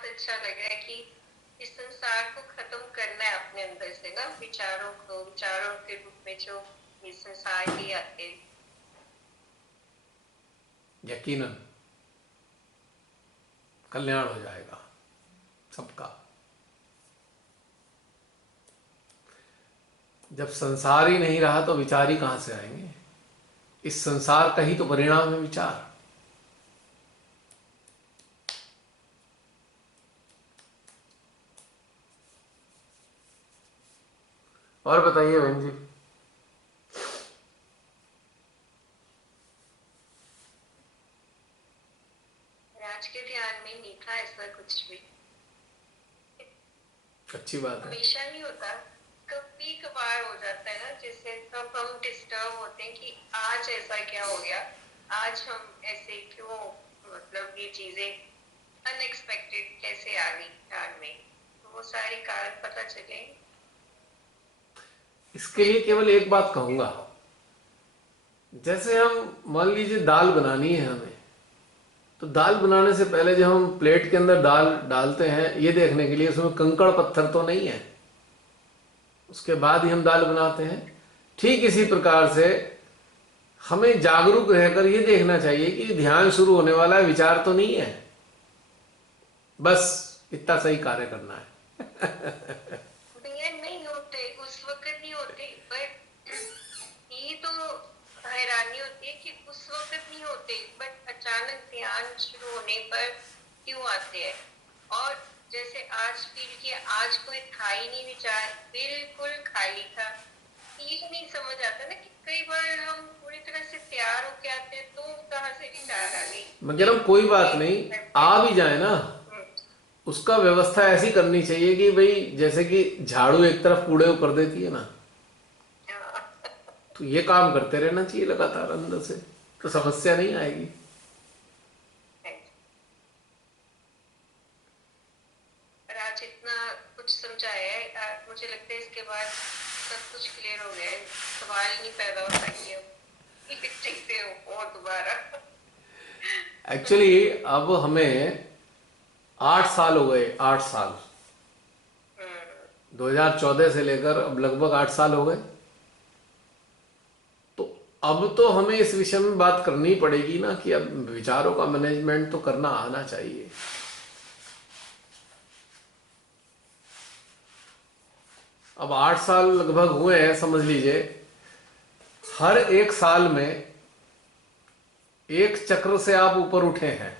बहुत अच्छा लगा है कि इस संसार को खत्म करना है अपने अंदर से ना, विचारों को, विचारों के रूप में जो इस संसार ही आते हैं। यकीनन कल्याण हो जाएगा सबका। जब संसार ही नहीं रहा तो विचार ही कहां से आएंगे? इस संसार का ही तो परिणाम है विचार। और बताइए बहन जी। आज के ध्यान में नहीं था ऐसा कुछ भी। अच्छी बात है। हमेशा नहीं होता, कभी कभार हो जाता है ना, जैसे तब हम डिस्टर्ब होते हैं कि आज ऐसा क्या हो गया, आज हम ऐसे क्यों, मतलब ये चीजें अनएक्सपेक्टेड कैसे आ गई ध्यान में, तो वो सारे कारण पता चले। इसके लिए केवल एक बात कहूंगा, जैसे हम मान लीजिए दाल बनानी है हमें, तो दाल बनाने से पहले जब हम प्लेट के अंदर दाल डालते हैं ये देखने के लिए उसमें कंकड़ पत्थर तो नहीं है, उसके बाद ही हम दाल बनाते हैं। ठीक इसी प्रकार से हमें जागरूक रहकर ये देखना चाहिए कि ध्यान शुरू होने वाला है, विचार तो नहीं है, बस इतना सही कार्य करना है। भैया नहीं होते उस वक्त नहीं होते, बट ये तो हैरानी होती है कि उस वक्त नहीं होते, बट अचानक ध्यान शुरू होने पर क्यों आते हैं। और जैसे आज फील किया, आज कोई था ही नहीं विचार, बिल्कुल खाली था। ये नहीं समझ आता ना कि कई बार हम पूरी तरह से तैयार होके आते हैं तो कहाँ से विचार आ गई। मैं कह रहा हूं कोई बात नहीं, आ भी जाए ना, उसका व्यवस्था ऐसी करनी चाहिए कि भाई जैसे कि झाड़ू एक तरफ कूड़े को कर देती है ना, तो ये काम करते रहना चाहिए लगातार अंदर से, तो समस्या नहीं आएगी। आज इतना कुछ समझाया है, मुझे लगता है इसके बाद सब कुछ क्लियर हो गया है, सवाल नहीं पैदा हो सकेंगे और दोबारा। एक्चुअली अब हमें 8 साल हो गए, 8 साल, 2014 से लेकर अब लगभग 8 साल हो गए, तो अब तो हमें इस विषय में बात करनी पड़ेगी ना कि अब विचारों का मैनेजमेंट तो करना आना चाहिए। अब 8 साल लगभग हुए हैं, समझ लीजिए हर एक साल में एक चक्र से आप ऊपर उठे हैं,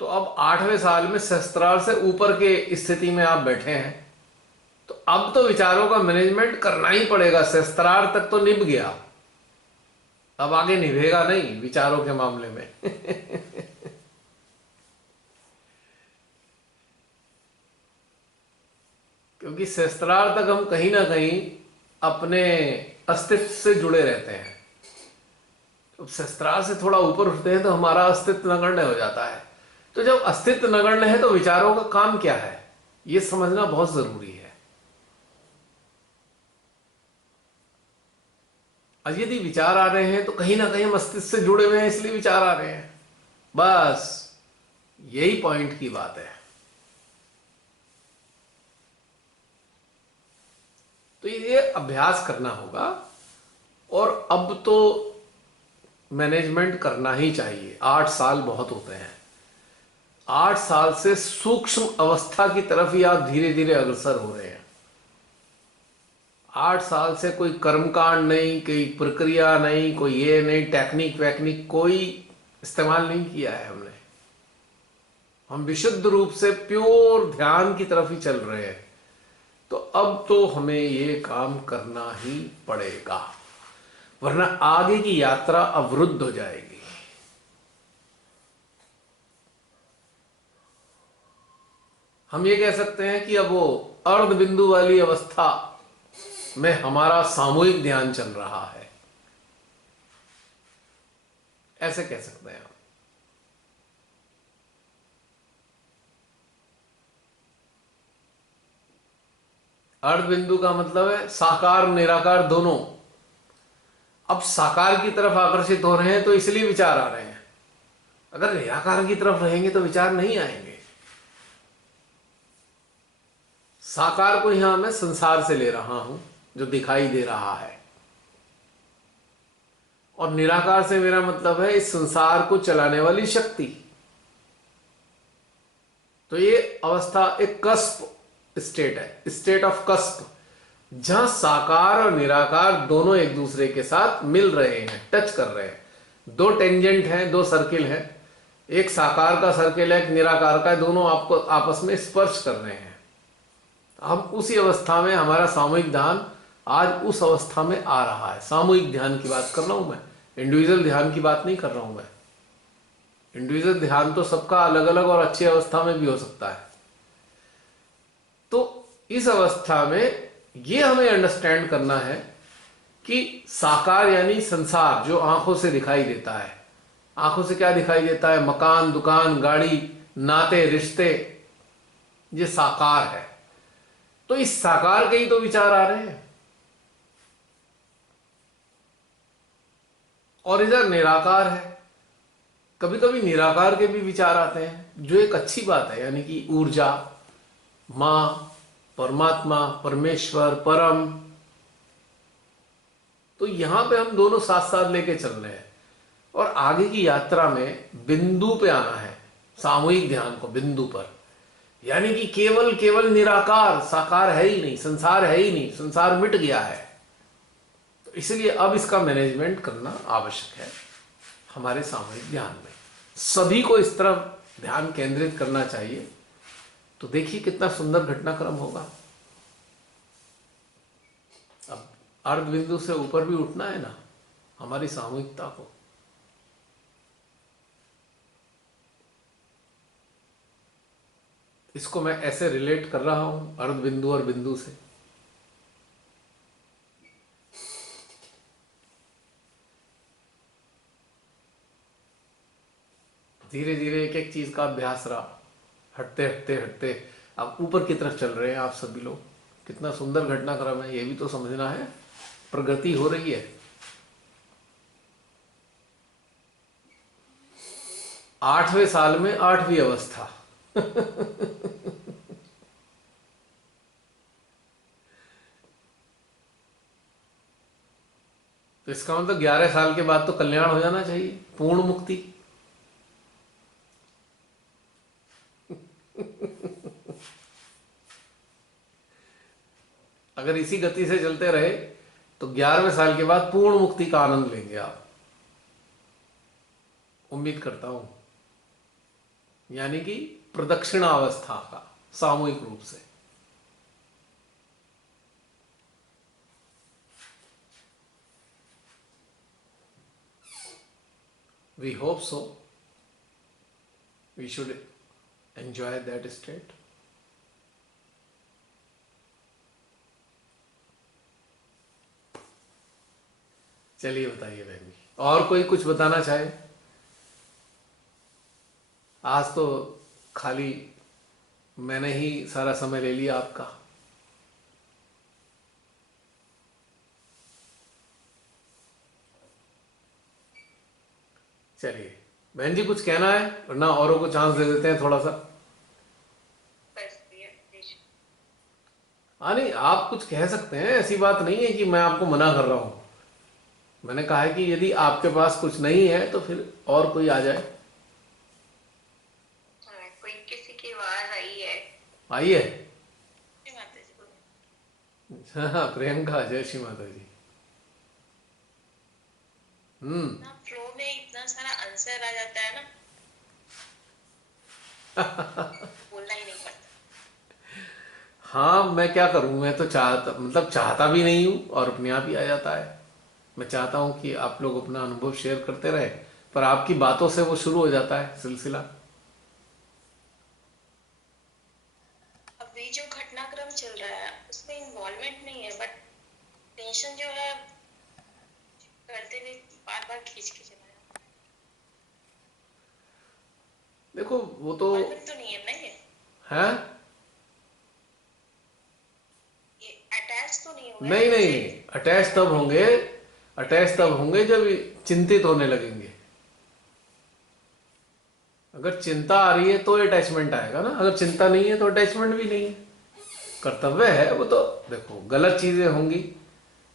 तो अब 8वें साल में सहस्त्रार से ऊपर के स्थिति में आप बैठे हैं, तो अब तो विचारों का मैनेजमेंट करना ही पड़ेगा। सहस्त्रार तक तो निभ गया, अब आगे निभेगा नहीं विचारों के मामले में। क्योंकि सहस्त्रार तक हम कहीं ना कहीं अपने अस्तित्व से जुड़े रहते हैं, तो सहस्त्रार से थोड़ा ऊपर उठते हैं तो हमारा अस्तित्व नगण्य हो जाता है। तो जब अस्तित्व नगण्य है तो विचारों का काम क्या है, यह समझना बहुत जरूरी है। और यदि विचार आ रहे हैं तो कहीं ना कहीं हम अस्तित्व से जुड़े हुए हैं, इसलिए विचार आ रहे हैं, बस यही पॉइंट की बात है। तो ये अभ्यास करना होगा, और अब तो मैनेजमेंट करना ही चाहिए। 8 साल बहुत होते हैं, 8 साल से सूक्ष्म अवस्था की तरफ ही आप धीरे धीरे अग्रसर हो रहे हैं। 8 साल से कोई कर्मकांड नहीं, कोई प्रक्रिया नहीं, कोई ये नहीं, टेक्निक वैक्निक कोई इस्तेमाल नहीं किया है हमने। हम विशुद्ध रूप से प्योर ध्यान की तरफ ही चल रहे हैं। तो अब तो हमें ये काम करना ही पड़ेगा, वरना आगे की यात्रा अवरुद्ध हो जाएगी। हम ये कह सकते हैं कि अब वो अर्ध बिंदु वाली अवस्था में हमारा सामूहिक ध्यान चल रहा है, ऐसे कह सकते हैं हम। अर्ध बिंदु का मतलब है साकार निराकार दोनों। अब साकार की तरफ आकर्षित हो रहे हैं तो इसलिए विचार आ रहे हैं, अगर निराकार की तरफ रहेंगे तो विचार नहीं आएंगे। साकार को यहां मैं संसार से ले रहा हूं, जो दिखाई दे रहा है, और निराकार से मेरा मतलब है इस संसार को चलाने वाली शक्ति। तो ये अवस्था एक कस्प स्टेट है, स्टेट ऑफ कस्प, जहां साकार और निराकार दोनों एक दूसरे के साथ मिल रहे हैं, टच कर रहे हैं। दो टेंजेंट हैं, दो सर्किल हैं, एक साकार का सर्किल है, एक निराकार का है, दोनों आपको आपस में स्पर्श कर रहे हैं। हम उसी अवस्था में, हमारा सामूहिक ध्यान आज उस अवस्था में आ रहा है। सामूहिक ध्यान की बात कर रहा हूं मैं, इंडिविजुअल ध्यान की बात नहीं कर रहा हूं मैं। इंडिविजुअल ध्यान तो सबका अलग अलग और अच्छी अवस्था में भी हो सकता है। तो इस अवस्था में ये हमें अंडरस्टैंड करना है कि साकार यानी संसार जो आंखों से दिखाई देता है। आंखों से क्या दिखाई देता है? मकान, दुकान, गाड़ी, नाते, रिश्ते, ये साकार है। तो इस साकार के ही तो विचार आ रहे हैं। और इधर निराकार है, कभी कभी निराकार के भी विचार आते हैं, जो एक अच्छी बात है। यानी कि ऊर्जा, मां, परमात्मा, परमेश्वर, परम। तो यहां पे हम दोनों साथ साथ लेके चल रहे हैं, और आगे की यात्रा में बिंदु पे आना है, सामूहिक ध्यान को बिंदु पर। यानी कि केवल केवल निराकार, साकार है ही नहीं, संसार है ही नहीं, संसार मिट गया है। तो इसलिए अब इसका मैनेजमेंट करना आवश्यक है हमारे सामूहिक ध्यान में। सभी को इस तरफ ध्यान केंद्रित करना चाहिए। तो देखिए कितना सुंदर घटनाक्रम होगा। अब अर्ध बिंदु से ऊपर भी उठना है ना हमारी सामूहिकता को। इसको मैं ऐसे रिलेट कर रहा हूं, अर्ध बिंदु और बिंदु से। धीरे धीरे एक एक चीज का अभ्यास रहा, हटते हटते हटते अब ऊपर की तरफ चल रहे हैं आप सभी लोग। कितना सुंदर घटनाक्रम है, ये भी तो समझना है। प्रगति हो रही है। 8वें साल में 8वीं अवस्था। तो इसका मतलब 11 साल के बाद तो कल्याण हो जाना चाहिए, पूर्ण मुक्ति। अगर इसी गति से चलते रहे तो 11वें साल के बाद पूर्ण मुक्ति का आनंद लेंगे आप, उम्मीद करता हूं। यानी कि प्रदक्षिणावस्था का सामूहिक रूप से। We hope so. We should enjoy that state. चलिए बताइए बहन जी, और कोई कुछ बताना चाहे? आज तो खाली मैंने ही सारा समय ले लिया आपका। चलिए बहन जी कुछ कहना है, वरना औरों को चांस दे देते हैं थोड़ा सा। हाँ नहीं, आप कुछ कह सकते हैं, ऐसी बात नहीं है कि मैं आपको मना कर रहा हूं। मैंने कहा है कि यदि आपके पास कुछ नहीं है तो फिर और कोई आ जाए। कोई किसी की आवाज आई है। आई है? हाँ प्रियंका, जय श्री माता जी। फ्लो में इतना सारा आंसर आ जाता है ना, बोलना ही नहीं पड़ता। हाँ मैं क्या करूं, मैं तो चाहता भी नहीं हूं और अपने आप ही आ जाता है। मैं चाहता हूं कि आप लोग अपना अनुभव शेयर करते रहे, पर आपकी बातों से वो शुरू हो जाता है सिलसिला। अभी जो घटनाक्रम चल रहा है उसमें इन्वॉल्वमेंट नहीं है, बट टेंशन जो है करते हुए बार बार खींच के चला जाता है। देखो वो तो नहीं है, नहीं है, ये अटैच तो नहीं हुआ। नहीं नहीं, अटैच तब होंगे जब चिंतित होने लगेंगे। अगर चिंता आ रही है तो अटैचमेंट आएगा ना, अगर चिंता नहीं है तो अटैचमेंट भी नहीं है। कर्तव्य है वो तो, देखो गलत चीजें होंगी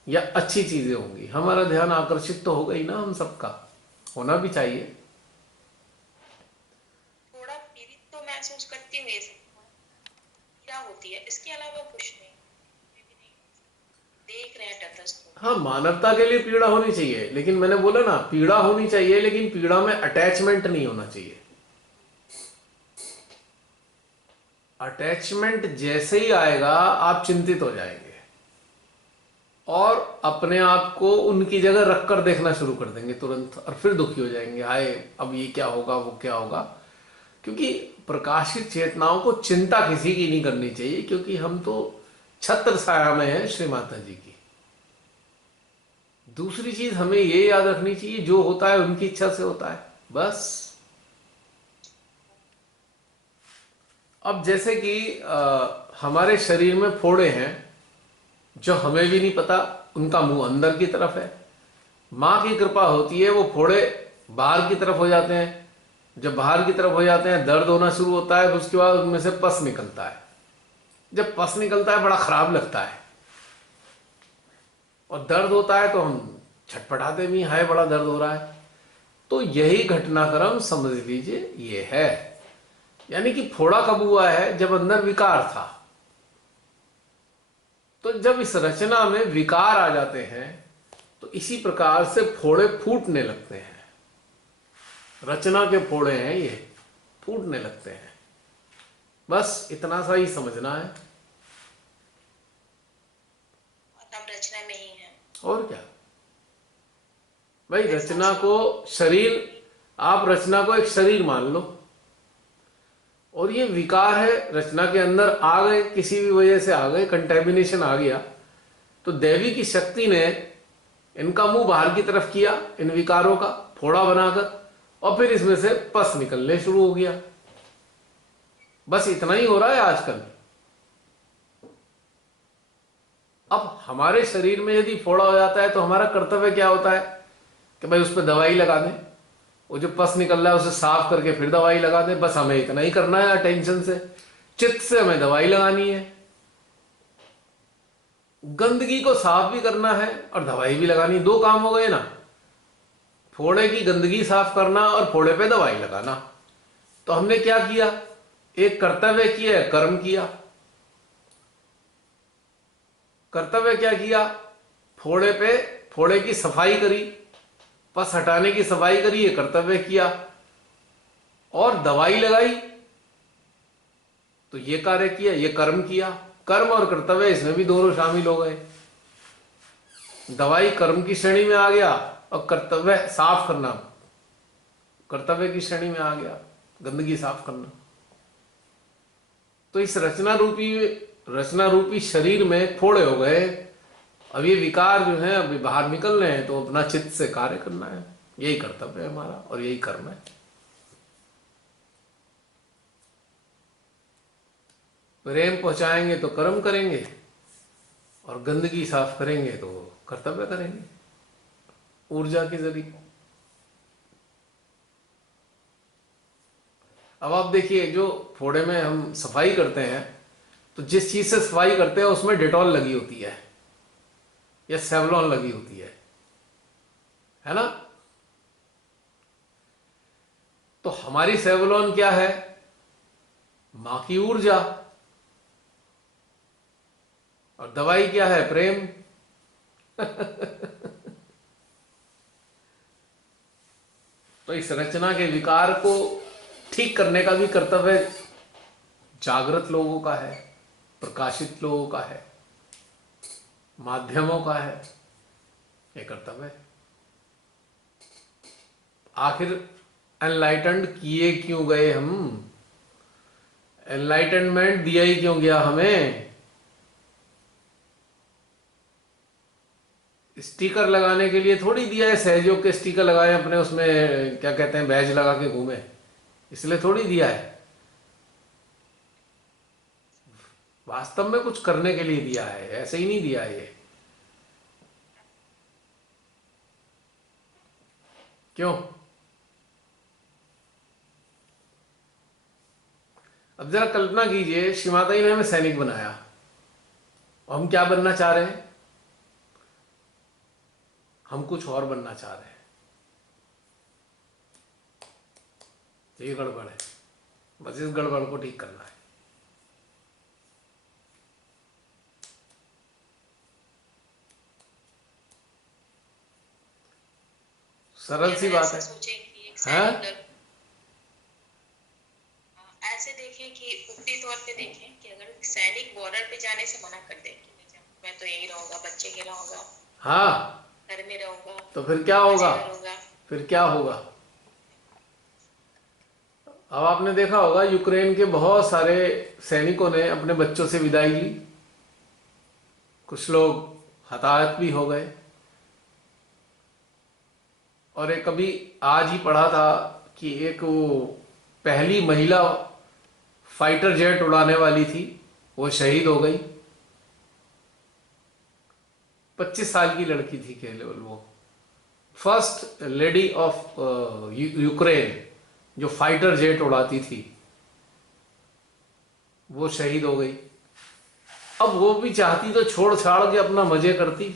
या अच्छी चीजें होंगी, हमारा ध्यान आकर्षित तो होगा ही ना, हम सबका होना भी चाहिए। थोड़ा पीड़ित तो महसूस करती हूँ ये सब, पीड़ा होती है, इसके अलावा कुछ नहीं, कुछ भी नहीं, देख रहे हैं तटस्थ होके। हाँ, मानवता के लिए पीड़ा होनी चाहिए, लेकिन मैंने बोला ना पीड़ा होनी चाहिए, लेकिन पीड़ा में अटैचमेंट नहीं होना चाहिए। अटैचमेंट जैसे ही आएगा आप चिंतित हो जाएंगे और अपने आप को उनकी जगह रखकर देखना शुरू कर देंगे तुरंत, और फिर दुखी हो जाएंगे, हाय अब ये क्या होगा वो क्या होगा। क्योंकि प्रकाशित चेतनाओं को चिंता किसी की नहीं करनी चाहिए, क्योंकि हम तो छत्र छाया में हैं श्री माता जी की। दूसरी चीज हमें ये याद रखनी चाहिए, जो होता है उनकी इच्छा से होता है, बस। अब जैसे कि हमारे शरीर में फोड़े हैं जो हमें भी नहीं पता, उनका मुंह अंदर की तरफ है। माँ की कृपा होती है, वो फोड़े बाहर की तरफ हो जाते हैं। जब बाहर की तरफ हो जाते हैं दर्द होना शुरू होता है, उसके बाद उनमें से पस निकलता है। जब पस निकलता है बड़ा खराब लगता है, और दर्द होता है तो हम छटपटाते भी, हाय बड़ा दर्द हो रहा है। तो यही घटनाक्रम समझ लीजिए ये है। यानी कि फोड़ा कब हुआ है, जब अंदर विकार था। तो जब इस रचना में विकार आ जाते हैं तो इसी प्रकार से फोड़े फूटने लगते हैं। रचना के फोड़े हैं ये, फूटने लगते हैं। बस इतना सा ही समझना है, हम रचना में ही है। और क्या भाई। रचना को शरीर, आप रचना को एक शरीर मान लो, और ये विकार है रचना के अंदर आ गए, किसी भी वजह से आ गए, कंटेमिनेशन आ गया, तो देवी की शक्ति ने इनका मुंह बाहर की तरफ किया, इन विकारों का फोड़ा बनाकर, और फिर इसमें से पस निकलने शुरू हो गया। बस इतना ही हो रहा है आजकल। अब हमारे शरीर में यदि फोड़ा हो जाता है तो हमारा कर्तव्य क्या होता है कि भाई उस पर दवाई लगा दें, वो जो पस निकल रहा है उसे साफ करके फिर दवाई लगा दें। बस हमें इतना ही करना है, टेंशन से, चित्त से हमें दवाई लगानी है। गंदगी को साफ भी करना है और दवाई भी लगानी, दो काम हो गए ना, फोड़े की गंदगी साफ करना और फोड़े पे दवाई लगाना। तो हमने क्या किया, एक कर्तव्य किया, कर्म किया। कर्तव्य क्या किया, फोड़े पे, फोड़े की सफाई करी, पस हटाने की सफाई करी, ये कर्तव्य किया। और दवाई लगाई, तो ये कार्य किया, ये कर्म किया। कर्म और कर्तव्य इसमें भी दोनों शामिल हो गए। दवाई कर्म की श्रेणी में आ गया और कर्तव्य साफ करना कर्तव्य की श्रेणी में आ गया, गंदगी साफ करना। तो इस रचना रूपी शरीर में फोड़े हो गए। अब ये विकार जो है अभी बाहर निकल रहे हैं, तो अपना चित्त से कार्य करना है, यही कर्तव्य है हमारा और यही कर्म है। प्रेम पहुंचाएंगे तो कर्म करेंगे, और गंदगी साफ करेंगे तो कर्तव्य करेंगे ऊर्जा के जरिए। अब आप देखिए, जो फोड़े में हम सफाई करते हैं, तो जिस चीज से सफाई करते हैं उसमें डेटॉल लगी होती है या सेवलॉन लगी होती है ना। तो हमारी सेवलॉन क्या है, मां की ऊर्जा, और दवाई क्या है, प्रेम। तो इस रचना के विकार को ठीक करने का भी कर्तव्य जागृत लोगों का है, प्रकाशित लोगों का है, माध्यमों का है, ये कर्तव्य। आखिर एनलाइटेंड किए क्यों गए हम, एनलाइटनमेंट दिया ही क्यों गया हमें। स्टिकर लगाने के लिए थोड़ी दिया है, सहयोग के स्टिकर लगाए अपने उसमें, क्या कहते हैं, बैज लगा के घूमे, इसलिए थोड़ी दिया है। वास्तव में कुछ करने के लिए दिया है, ऐसे ही नहीं दिया है ये। क्यों? अब जरा कल्पना कीजिए, श्री माता जी ने हमें सैनिक बनाया और हम क्या बनना चाह रहे हैं? हम कुछ और बनना चाह रहे हैं। ये गड़बड़ है, बस इस गड़बड़ को ठीक करना है। सरल सी अगर बात ऐसा है। सोचें कि एक हाँ, सैनिक, ऐसे देखें कि ऊपरी तौर पे देखें कि अगर सैनिक बॉर्डर पे जाने से मना कर दे कि मैं तो यहीं रहूंगा, बच्चे खिलाऊंगा, हाँ, घर में रहूंगा, तो फिर क्या होगा? मजे करूंगा, फिर क्या होगा? अब आपने देखा होगा, यूक्रेन के बहुत सारे सैनिकों ने अपने बच्चों से विदाई ली, कुछ लोग हताहत भी हो गए। और एक अभी आज ही पढ़ा था कि एक वो पहली महिला फाइटर जेट उड़ाने वाली थी, वो शहीद हो गई। 25 साल की लड़की थी केवल, वो फर्स्ट लेडी ऑफ यूक्रेन जो फाइटर जेट उड़ाती थी, वो शहीद हो गई। अब वो भी चाहती तो छोड़ छाड़ के अपना मजे करती,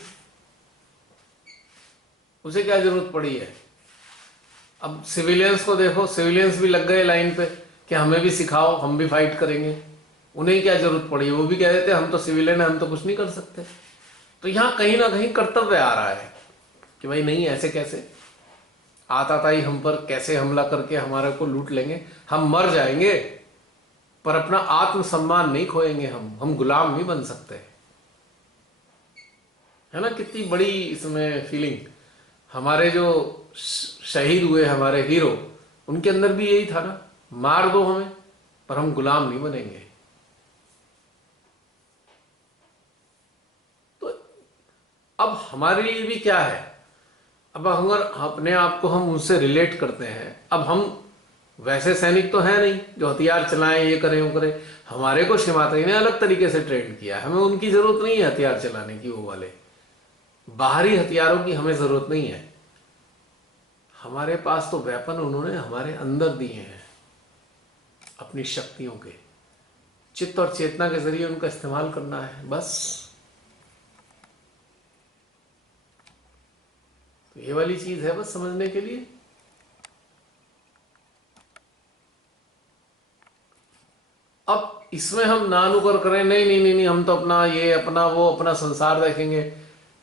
उसे क्या जरूरत पड़ी है? अब सिविलियंस को देखो, सिविलियंस भी लग गए लाइन पे कि हमें भी सिखाओ, हम भी फाइट करेंगे। उन्हें क्या जरूरत पड़ी? वो भी कह देते हम तो सिविलियन हैं, हम तो कुछ नहीं कर सकते। तो यहाँ कहीं ना कहीं कर्तव्य आ रहा है कि भाई नहीं, ऐसे कैसे? आताताई हम पर कैसे हमला करके हमारे को लूट लेंगे? हम मर जाएंगे पर अपना आत्मसम्मान नहीं खोएंगे। हम गुलाम नहीं बन सकते। है ना कितनी बड़ी इसमें फीलिंग। हमारे जो शहीद हुए हमारे हीरो, उनके अंदर भी यही था ना, मार दो हमें पर हम गुलाम नहीं बनेंगे। तो अब हमारे लिए भी क्या है, अब अगर अपने आप को हम उनसे रिलेट करते हैं, अब हम वैसे सैनिक तो हैं नहीं जो हथियार चलाएं, ये करें वो करें। हमारे को श्री माता जी ने अलग तरीके से ट्रेन किया, हमें उनकी जरूरत नहीं है हथियार चलाने की। वो वाले बाहरी हथियारों की हमें जरूरत नहीं है। हमारे पास तो वेपन उन्होंने हमारे अंदर दिए हैं, अपनी शक्तियों के, चित्त और चेतना के जरिए उनका इस्तेमाल करना है बस। तो ये वाली चीज है बस समझने के लिए। अब इसमें हम नानुकर करें, नहीं नहीं नहीं नहीं, हम तो अपना ये अपना वो अपना संसार देखेंगे,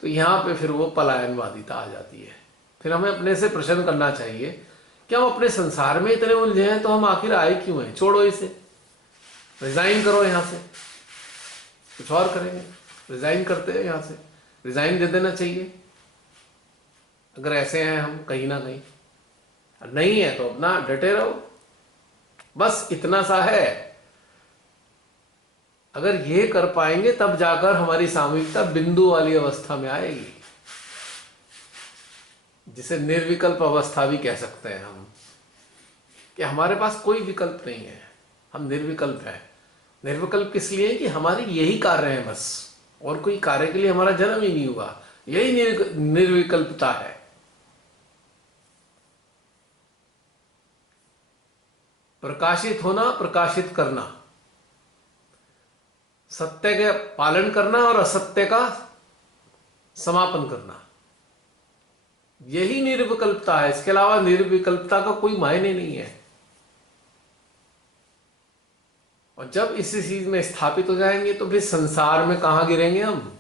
तो यहाँ पे फिर वो पलायनवादिता आ जाती है। फिर हमें अपने से प्रश्न करना चाहिए कि हम अपने संसार में इतने उलझे हैं तो हम आखिर आए क्यों हैं? छोड़ो इसे, रिजाइन करो यहाँ से, कुछ और करेंगे। रिजाइन करते हैं यहाँ से, रिजाइन दे देना चाहिए अगर ऐसे हैं हम कहीं ना कहीं। नहीं है तो अपना डटे रहो, बस इतना सा है। अगर ये कर पाएंगे तब जाकर हमारी सामूहिकता बिंदु वाली अवस्था में आएगी, जिसे निर्विकल्प अवस्था भी कह सकते हैं हम, कि हमारे पास कोई विकल्प नहीं है, हम निर्विकल्प हैं। निर्विकल्प किस लिए? कि हमारी यही कार्य है बस, और कोई कार्य के लिए हमारा जन्म ही नहीं हुआ। यही निर्विकल्पता है। प्रकाशित होना, प्रकाशित करना, सत्य के पालन करना और असत्य का समापन करना, यही निर्विकल्पता है। इसके अलावा निर्विकल्पता का कोई मायने नहीं है। और जब इसी चीज में स्थापित हो जाएंगे तो फिर संसार में कहां गिरेंगे हम?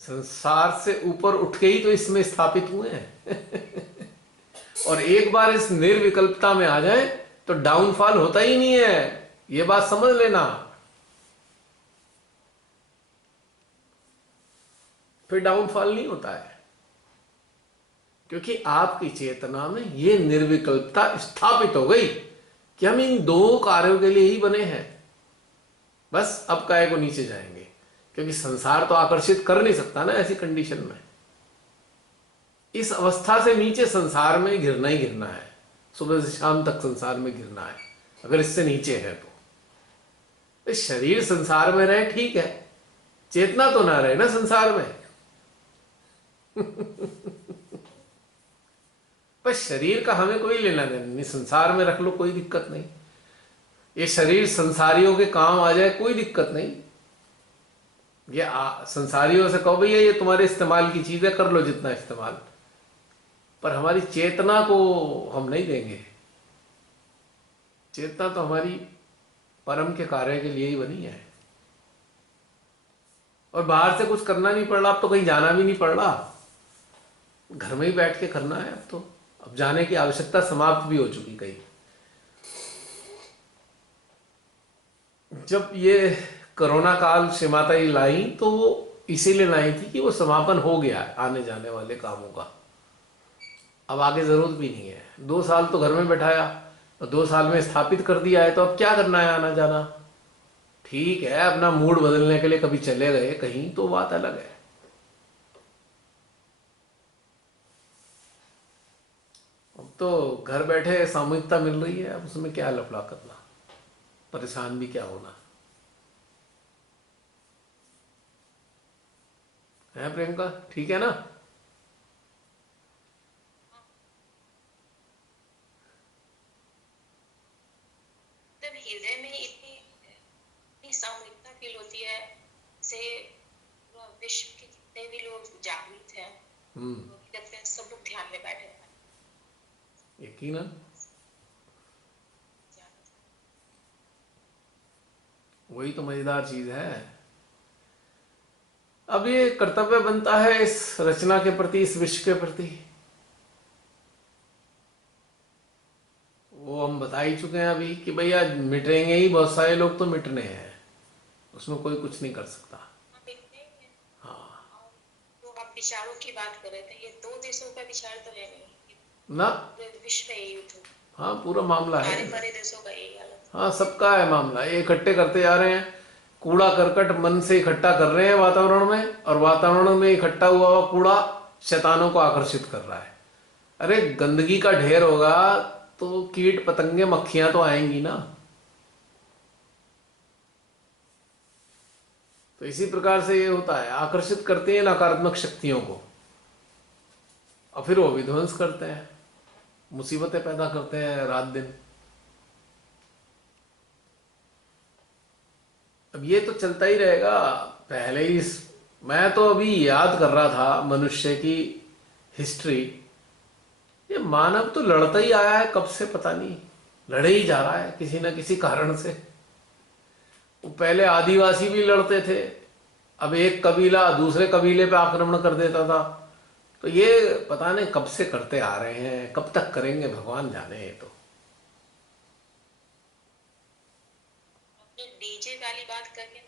संसार से ऊपर उठ के ही तो इसमें स्थापित हुए हैं। और एक बार इस निर्विकल्पता में आ जाए तो डाउनफॉल होता ही नहीं है, ये बात समझ लेना। फिर डाउनफॉल नहीं होता है, क्योंकि आपकी चेतना में ये निर्विकल्पता स्थापित हो गई कि हम इन दो कार्यों के लिए ही बने हैं। बस अब काय को नीचे जाएंगे, क्योंकि संसार तो आकर्षित कर नहीं सकता ना ऐसी कंडीशन में। इस अवस्था से नीचे संसार में गिरना ही गिरना है, सुबह से शाम तक संसार में गिरना है। अगर इससे नीचे है तो शरीर संसार में रहे ठीक है, चेतना तो ना रहे ना संसार में। पर शरीर का हमें कोई लेना देना नहीं, संसार में रख लो कोई दिक्कत नहीं, ये शरीर संसारियों के काम आ जाए कोई दिक्कत नहीं। ये संसारियों से कहो भैया ये तुम्हारे इस्तेमाल की चीज है, कर लो जितना इस्तेमाल, पर हमारी चेतना को हम नहीं देंगे। चेतना तो हमारी परम के कार्य के लिए ही बनी है, और बाहर से कुछ करना नहीं पड़ रहा, अब तो कहीं जाना भी नहीं पड़ रहा, घर में ही बैठ के करना है। अब तो अब जाने की आवश्यकता समाप्त भी हो चुकी कहीं। जब ये कोरोना काल श्री माता जी लाई तो वो इसीलिए लाई थी कि वो समापन हो गया है आने जाने वाले कामों का, अब आगे जरूरत भी नहीं है। 2 साल तो घर में बैठाया और 2 साल में स्थापित कर दिया है, तो अब क्या करना है आना जाना। ठीक है अपना मूड बदलने के लिए कभी चले गए कहीं तो बात अलग है। अब तो घर बैठे सामूहिकता मिल रही है, अब उसमें क्या लफड़ा करना, परेशान भी क्या होना है। प्रियंका ठीक है ना? मतलब हृदय में इतनी सामूहिकता फील होती है, जैसे पूरा विश्व के जितने भी लोग जागृत हैं, वो भी कहते हैं सब लोग ध्यान में बैठे हैं। यकीनन वही तो मजेदार चीज है। अब ये कर्तव्य बनता है इस रचना के प्रति, इस विश्व के प्रति। वो हम बता ही चुके हैं अभी कि भैया मिटेंगे ही, बहुत सारे लोग तो मिटने हैं, उसमें कोई कुछ नहीं कर सकता। हाँ तो आप विचारों की बात कर रहे थे, ये 2 देशों का विचार तो है नहीं ना, विश्व में युद्ध हो, हाँ पूरा मामला है, सारे बड़े देशों का यही हालत। हाँ सबका है मामला। ये इकट्ठे करते जा रहे हैं, कूड़ा करकट मन से इकट्ठा कर रहे हैं वातावरण में, और वातावरण में इकट्ठा हुआ हुआ कूड़ा शैतानों को आकर्षित कर रहा है। अरे गंदगी का ढेर होगा तो कीट पतंगे मक्खियां तो आएंगी ना। तो इसी प्रकार से ये होता है, आकर्षित करते हैं नकारात्मक शक्तियों को और फिर वो विध्वंस करते हैं, मुसीबतें पैदा करते हैं रात दिन। अब ये तो चलता ही रहेगा। पहले ही मैं तो अभी याद कर रहा था मनुष्य की हिस्ट्री, ये मानव तो लड़ता ही आया है कब से पता नहीं, लड़े ही जा रहा है किसी ना किसी कारण से। वो पहले आदिवासी भी लड़ते थे, अब एक कबीला दूसरे कबीले पे आक्रमण कर देता था, तो ये पता नहीं कब से करते आ रहे हैं, कब तक करेंगे भगवान जाने। ये तो डीजे वाली बात करके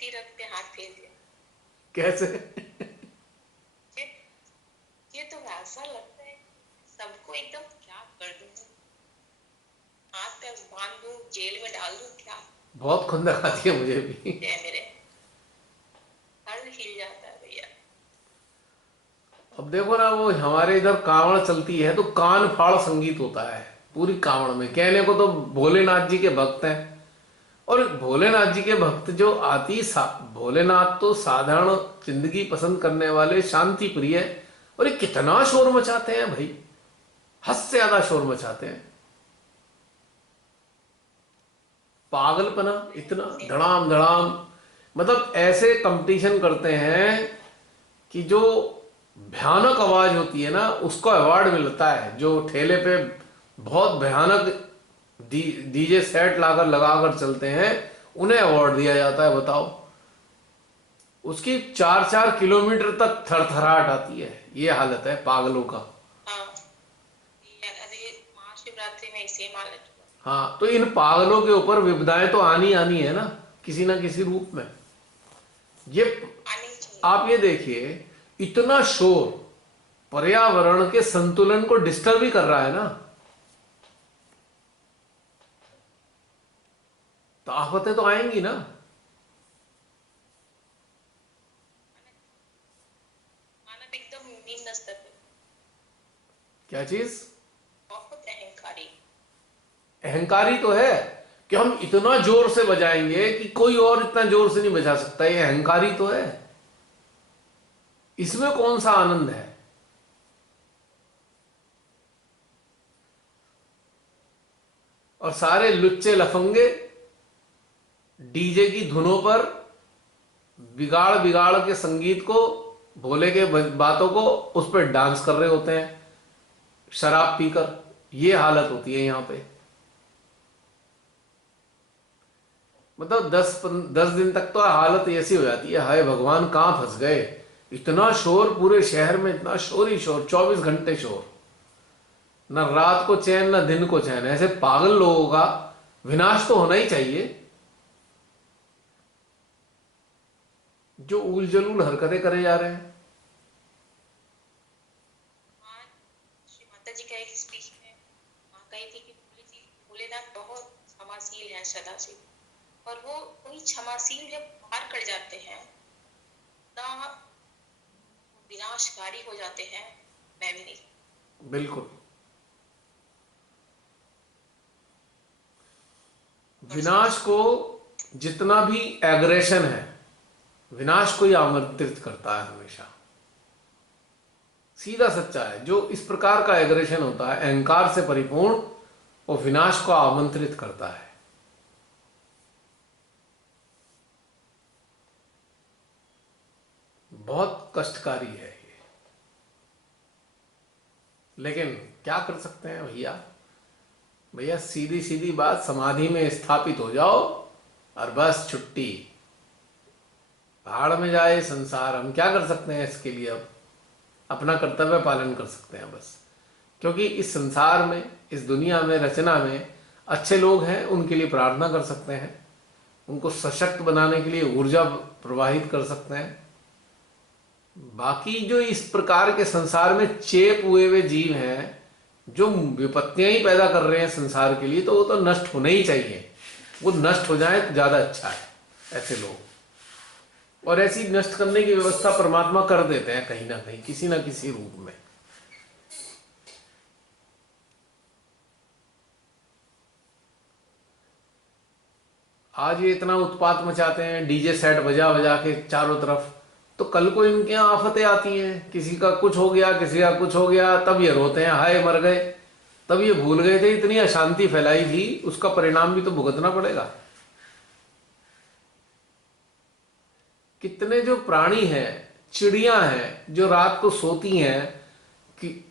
तीरथ पे हाथ फेर दिया। कैसे? ये तो ऐसा लगता है सबको एकदम क्या कर दूं, हाथ पे बांध दूं, जेल में डाल दूं, क्या? बहुत खुंदक आती है मुझे भी। मेरे हर हिल जाता है भैया। अब देखो ना, वो हमारे इधर कांवड़ चलती है तो कान फाड़ संगीत होता है पूरी कांवड़ में। कहने को तो भोलेनाथ जी के भक्त हैं, और भोलेनाथ जी के भक्त जो भोलेनाथ तो साधारण जिंदगी पसंद करने वाले शांति प्रिय, और ये कितना शोर मचाते हैं भाई, हद से ज्यादा शोर मचाते हैं। पागलपना इतना, धड़ाम धड़ाम, मतलब ऐसे कंपटीशन करते हैं कि जो भयानक आवाज होती है ना उसको अवार्ड मिलता है। जो ठेले पे बहुत भयानक डीजे सेट लगाकर चलते हैं उन्हें अवार्ड दिया जाता है। बताओ, उसकी 4-4 किलोमीटर तक थरथराहट आती है। ये हालत है पागलों का। हाँ, अरे महाशिवरात्रि में इसे मान लेते। हाँ, तो इन पागलों के ऊपर विपदाएं तो आनी आनी है ना किसी रूप में। ये आप ये देखिए, इतना शोर पर्यावरण के संतुलन को डिस्टर्ब ही कर रहा है ना, तो आफतें तो आएंगी ना। मानव एकदम निम्न स्तर पे, क्या चीज? बहुत अहंकारी। अहंकारी तो है कि हम इतना जोर से बजाएंगे कि कोई और इतना जोर से नहीं बजा सकता, ये अहंकारी तो है। इसमें कौन सा आनंद है? और सारे लुच्चे लफंगे डीजे की धुनों पर बिगाड़ बिगाड़ के संगीत को, भोले के बातों को, उस पर डांस कर रहे होते हैं शराब पीकर। ये हालत होती है यहाँ पे। मतलब 10 दिन तक तो हालत ऐसी हो जाती है, हाय भगवान कहाँ फंस गए। इतना शोर पूरे शहर में, इतना शोर ही शोर, 24 घंटे शोर, न रात को चैन न दिन को चैन। ऐसे पागल लोगों का विनाश तो होना ही चाहिए, जो उल जलूल हरकतें करे जा रहे हैं। हाँ, श्री माता जी का एक स्पीच में कही थी कि भोलेनाथ बहुत क्षमाशील है, सदाशिव, और वो वही क्षमाशील जब पार कर जाते हैं ना विनाशकारी हो जाते हैं। मैं भी नहीं। बिल्कुल। विनाश को जितना भी एग्रेशन है, विनाश को ही आमंत्रित करता है हमेशा। सीधा सच्चा है। जो इस प्रकार का एग्रेशन होता है, अहंकार से परिपूर्ण, वो विनाश को आमंत्रित करता है। बहुत कष्टकारी है ये, लेकिन क्या कर सकते हैं भैया। भैया सीधी सीधी बात, समाधि में स्थापित हो जाओ और बस छुट्टी, भाड़ में जाए संसार। हम क्या कर सकते हैं इसके लिए? अब अपना कर्तव्य पालन कर सकते हैं बस। क्योंकि इस संसार में, इस दुनिया में, रचना में अच्छे लोग हैं, उनके लिए प्रार्थना कर सकते हैं, उनको सशक्त बनाने के लिए ऊर्जा प्रवाहित कर सकते हैं। बाकी जो इस प्रकार के संसार में चेप हुए हुए जीव हैं, जो विपत्तियां ही पैदा कर रहे हैं संसार के लिए, तो वो तो नष्ट होने ही चाहिए। वो नष्ट हो जाए तो ज्यादा अच्छा है ऐसे लोग। और ऐसी नष्ट करने की व्यवस्था परमात्मा कर देते हैं कहीं ना कहीं, किसी ना किसी रूप में। आज ये इतना उत्पात मचाते हैं, डीजे सेट बजा बजा के चारों तरफ, तो कल को इनके यहाँ आफतें आती हैं। किसी का कुछ हो गया, किसी का कुछ हो गया, तब ये रोते हैं हाय मर गए। तब ये भूल गए थे, इतनी अशांति फैलाई थी, उसका परिणाम भी तो भुगतना पड़ेगा। कितने जो प्राणी हैं, चिड़ियां हैं जो रात को सोती हैं, कि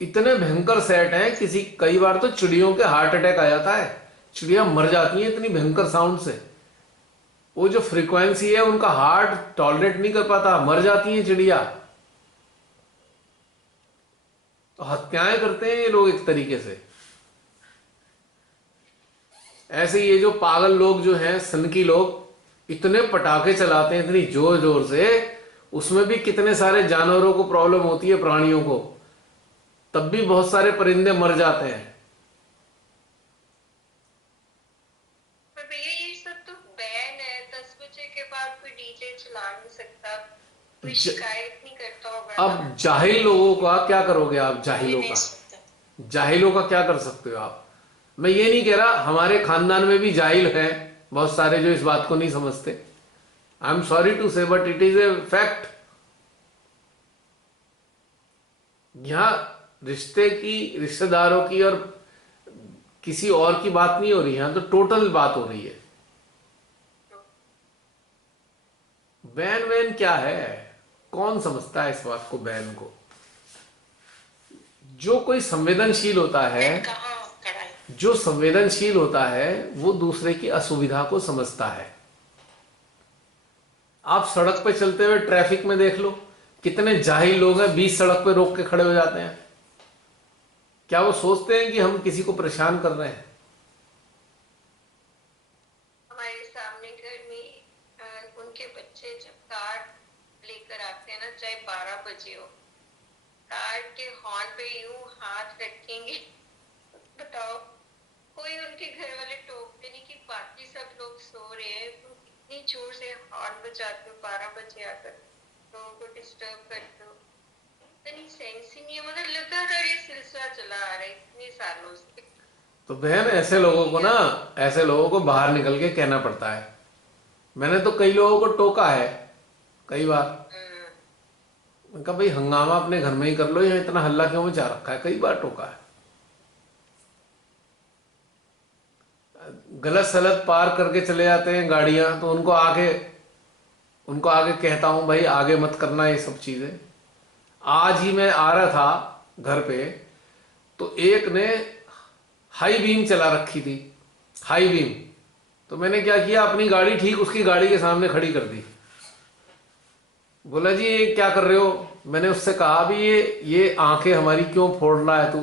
इतने भयंकर सेट हैं, कई बार तो चिड़ियों के हार्ट अटैक आ जाता है, चिड़िया मर जाती हैं इतनी भयंकर साउंड से। वो जो फ्रीक्वेंसी है उनका हार्ट टॉलरेट नहीं कर पाता, मर जाती है चिड़िया। तो हत्याएं करते हैं ये लोग एक तरीके से। ऐसे ये जो पागल लोग जो हैं, सनकी लोग, इतने पटाखे चलाते हैं इतनी जोर जोर से, उसमें भी कितने सारे जानवरों को प्रॉब्लम होती है, प्राणियों को, तब भी बहुत सारे परिंदे मर जाते हैं। पर भैया ये सब तो बैन है, 10 बजे के बाद कोई डीजे चला नहीं सकता, कोई शिकायत नहीं करता होगा। अब जाहिल लोगों का क्या करोगे आप? जाहिलों का क्या कर सकते हो आप? मैं ये नहीं कह रहा, हमारे खानदान में भी जाहिल हैं बहुत सारे जो इस बात को नहीं समझते। आई एम सॉरी टू से, but it is a fact. यहां रिश्ते की, रिश्तेदारों की और किसी और की बात नहीं हो रही, यहां तो टोटल बात हो रही है। बैन वैन क्या है? कौन समझता है इस बात को, बैन को? जो कोई संवेदनशील होता है, जो संवेदनशील होता है, वो दूसरे की असुविधा को समझता है। आप सड़क पे चलते हुए ट्रैफिक में देख लो, कितने जाहिल लोग हैं, बीच सड़क पे रोक के खड़े हो जाते हैं। क्या वो सोचते हैं कि हम किसी को परेशान कर रहे हैं? हमारे सामने घर में उनके बच्चे जब कार लेकर आते हैं ना, चाहे 12 बजे हो, कार के हॉर्न पे यूं हाथ रखेंगे, बताओ कोई उनके घर वाले टोकते नहीं कि बाकी सब लोग सो रहे हैं, तुम इतनी जोर से हॉर्न बजाते हो 12 बजे आकर, लोगों को डिस्टर्ब करते हो। इतनी सेंस ही नहीं है। मतलब लगातार ये सिलसिला चला आ रहा है इतने सालों से। तो बहन, ऐसे लोगों को ना, ऐसे लोगों को बाहर निकल के कहना पड़ता है। मैंने तो कई लोगों को टोका है कई बार। मैंने कहा भाई हंगामा अपने घर में ही कर लो, यहाँ इतना हल्ला क्यों मचा रखा है, कई बार टोका है। गलत सलत पार करके चले जाते हैं गाड़ियां, तो उनको आगे कहता हूं भाई आगे मत करना ये सब चीजें। आज ही मैं आ रहा था घर पे, तो एक ने हाई बीम चला रखी थी, हाई बीम। तो मैंने क्या किया, अपनी गाड़ी ठीक उसकी गाड़ी के सामने खड़ी कर दी। बोला जी ये क्या कर रहे हो? मैंने उससे कहा भी ये आंखें हमारी क्यों फोड़ रहा है तू?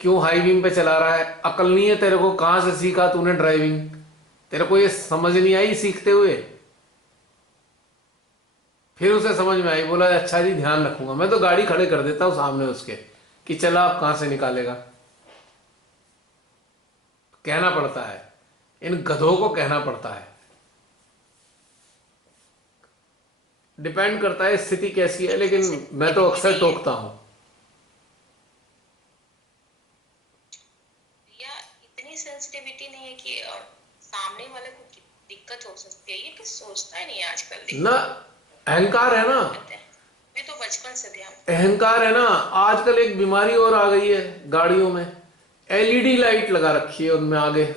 क्यों हाई बीम पे चला रहा है? अकल नहीं है तेरे को? कहां से सीखा तूने ड्राइविंग? तेरे को ये समझ नहीं आई सीखते हुए? फिर उसे समझ में आई, बोला अच्छा जी ध्यान रखूंगा। मैं तो गाड़ी खड़े कर देता हूं सामने उसके कि चला आप कहां से निकालेगा। कहना पड़ता है, इन गधों को कहना पड़ता है। डिपेंड करता है स्थिति कैसी है, लेकिन मैं तो अक्सर टोकता हूं। या इतनी सेंसिटिविटी नहीं है कि सामने वाले को दिक्कत हो सकती है, ये कुछ सोचता ही नहीं है आजकल। ना अहंकार है ना, मैं तो बचपन से ध्यान, अहंकार है ना। आजकल एक बीमारी और आ गई है गाड़ियों में, एलईडी लाइट लगा रखी है उनमें आगे,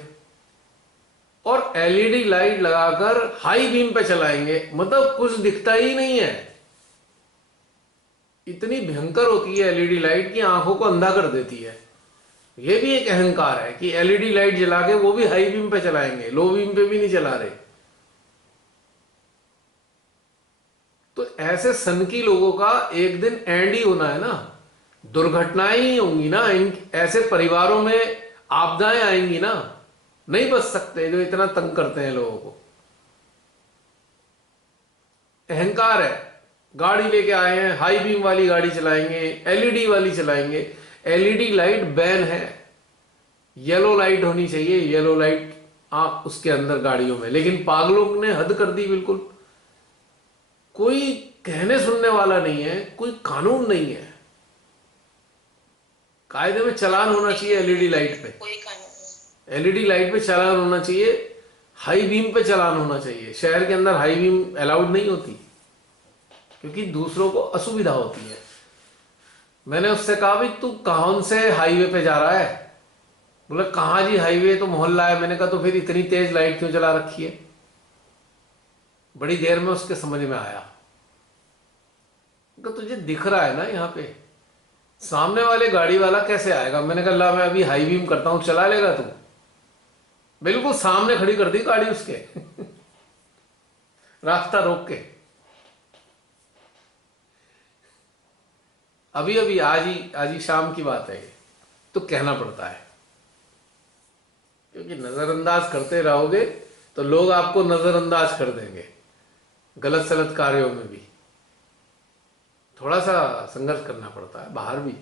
और एलईडी लाइट लगाकर हाई बीम पे चलाएंगे, मतलब कुछ दिखता ही नहीं है। इतनी भयंकर होती है एलईडी लाइट कि आंखों को अंधा कर देती है। यह भी एक अहंकार है कि एलईडी लाइट जला के वो भी हाई बीम पे चलाएंगे, लो बीम पे भी नहीं चला रहे। तो ऐसे सनकी लोगों का एक दिन एंड ही होना है ना, दुर्घटनाएं ही होंगी ना, इन ऐसे परिवारों में आपदाएं आएंगी ना, नहीं बच सकते जो इतना तंग करते हैं लोगों को। अहंकार है, गाड़ी लेके आए हैं हाई बीम वाली गाड़ी चलाएंगे, एलईडी वाली चलाएंगे। एलईडी लाइट बैन है, येलो लाइट होनी चाहिए, येलो लाइट आप उसके अंदर गाड़ियों में, लेकिन पागलों ने हद कर दी बिल्कुल। कोई कहने सुनने वाला नहीं है, कोई कानून नहीं है। कायदे में चालान होना चाहिए एलईडी लाइट पे, कोई कानून नहीं। एलईडी लाइट पे चालान होना चाहिए, हाई बीम पे चालान होना चाहिए। शहर के अंदर हाई बीम अलाउड नहीं होती क्योंकि दूसरों को असुविधा होती है। मैंने उससे कहा भी तू कौन से हाईवे पे जा रहा है? बोला कहां जी हाईवे, तो मोहल्ला है। मैंने कहा तो फिर इतनी तेज लाइट क्यों चला रखी है? बड़ी देर में उसके समझ में आया कि तुझे दिख रहा है ना यहाँ पे, सामने वाले गाड़ी वाला कैसे आएगा? मैंने कहा ला मैं अभी हाई बीम करता हूं, चला लेगा तू? बिल्कुल सामने खड़ी कर दी गाड़ी उसके रास्ता रोक के। अभी अभी आज ही शाम की बात है ये। तो कहना पड़ता है क्योंकि नजरअंदाज करते रहोगे तो लोग आपको नजरअंदाज कर देंगे। गलत सलत कार्यों में भी थोड़ा सा संघर्ष करना पड़ता है, बाहर भी,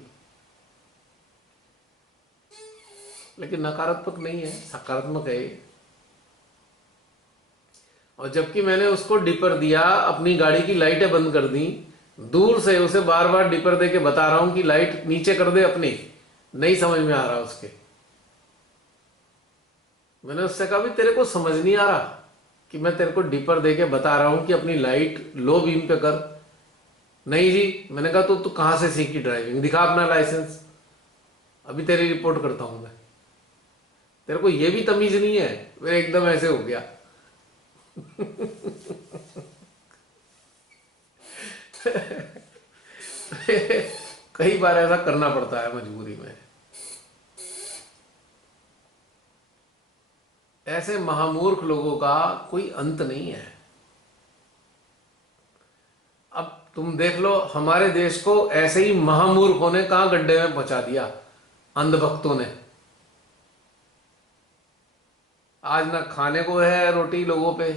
लेकिन नकारात्मक नहीं है, सकारात्मक है। और जबकि मैंने उसको डिपर दिया, अपनी गाड़ी की लाइटें बंद कर दी, दूर से उसे बार बार डिपर दे के बता रहा हूं कि लाइट नीचे कर दे अपनी, नहीं समझ में आ रहा उसके। मैंने उससे कहा भी तेरे को समझ नहीं आ रहा कि मैं तेरे को डिपर दे के बता रहा हूं कि अपनी लाइट लो बीम पे कर? नहीं जी। मैंने कहा तो तू कहां से सीखी ड्राइविंग? दिखा अपना लाइसेंस, अभी तेरी रिपोर्ट करता हूं मैं। तेरे को ये भी तमीज नहीं है? फिर एकदम ऐसे हो गया कई बार ऐसा करना पड़ता है मजबूरी में। ऐसे महामूर्ख लोगों का कोई अंत नहीं है। अब तुम देख लो हमारे देश को ऐसे ही महामूर्खों ने कहां गड्ढे में पहुंचा दिया, अंधभक्तों ने। आज ना खाने को है रोटी लोगों पे,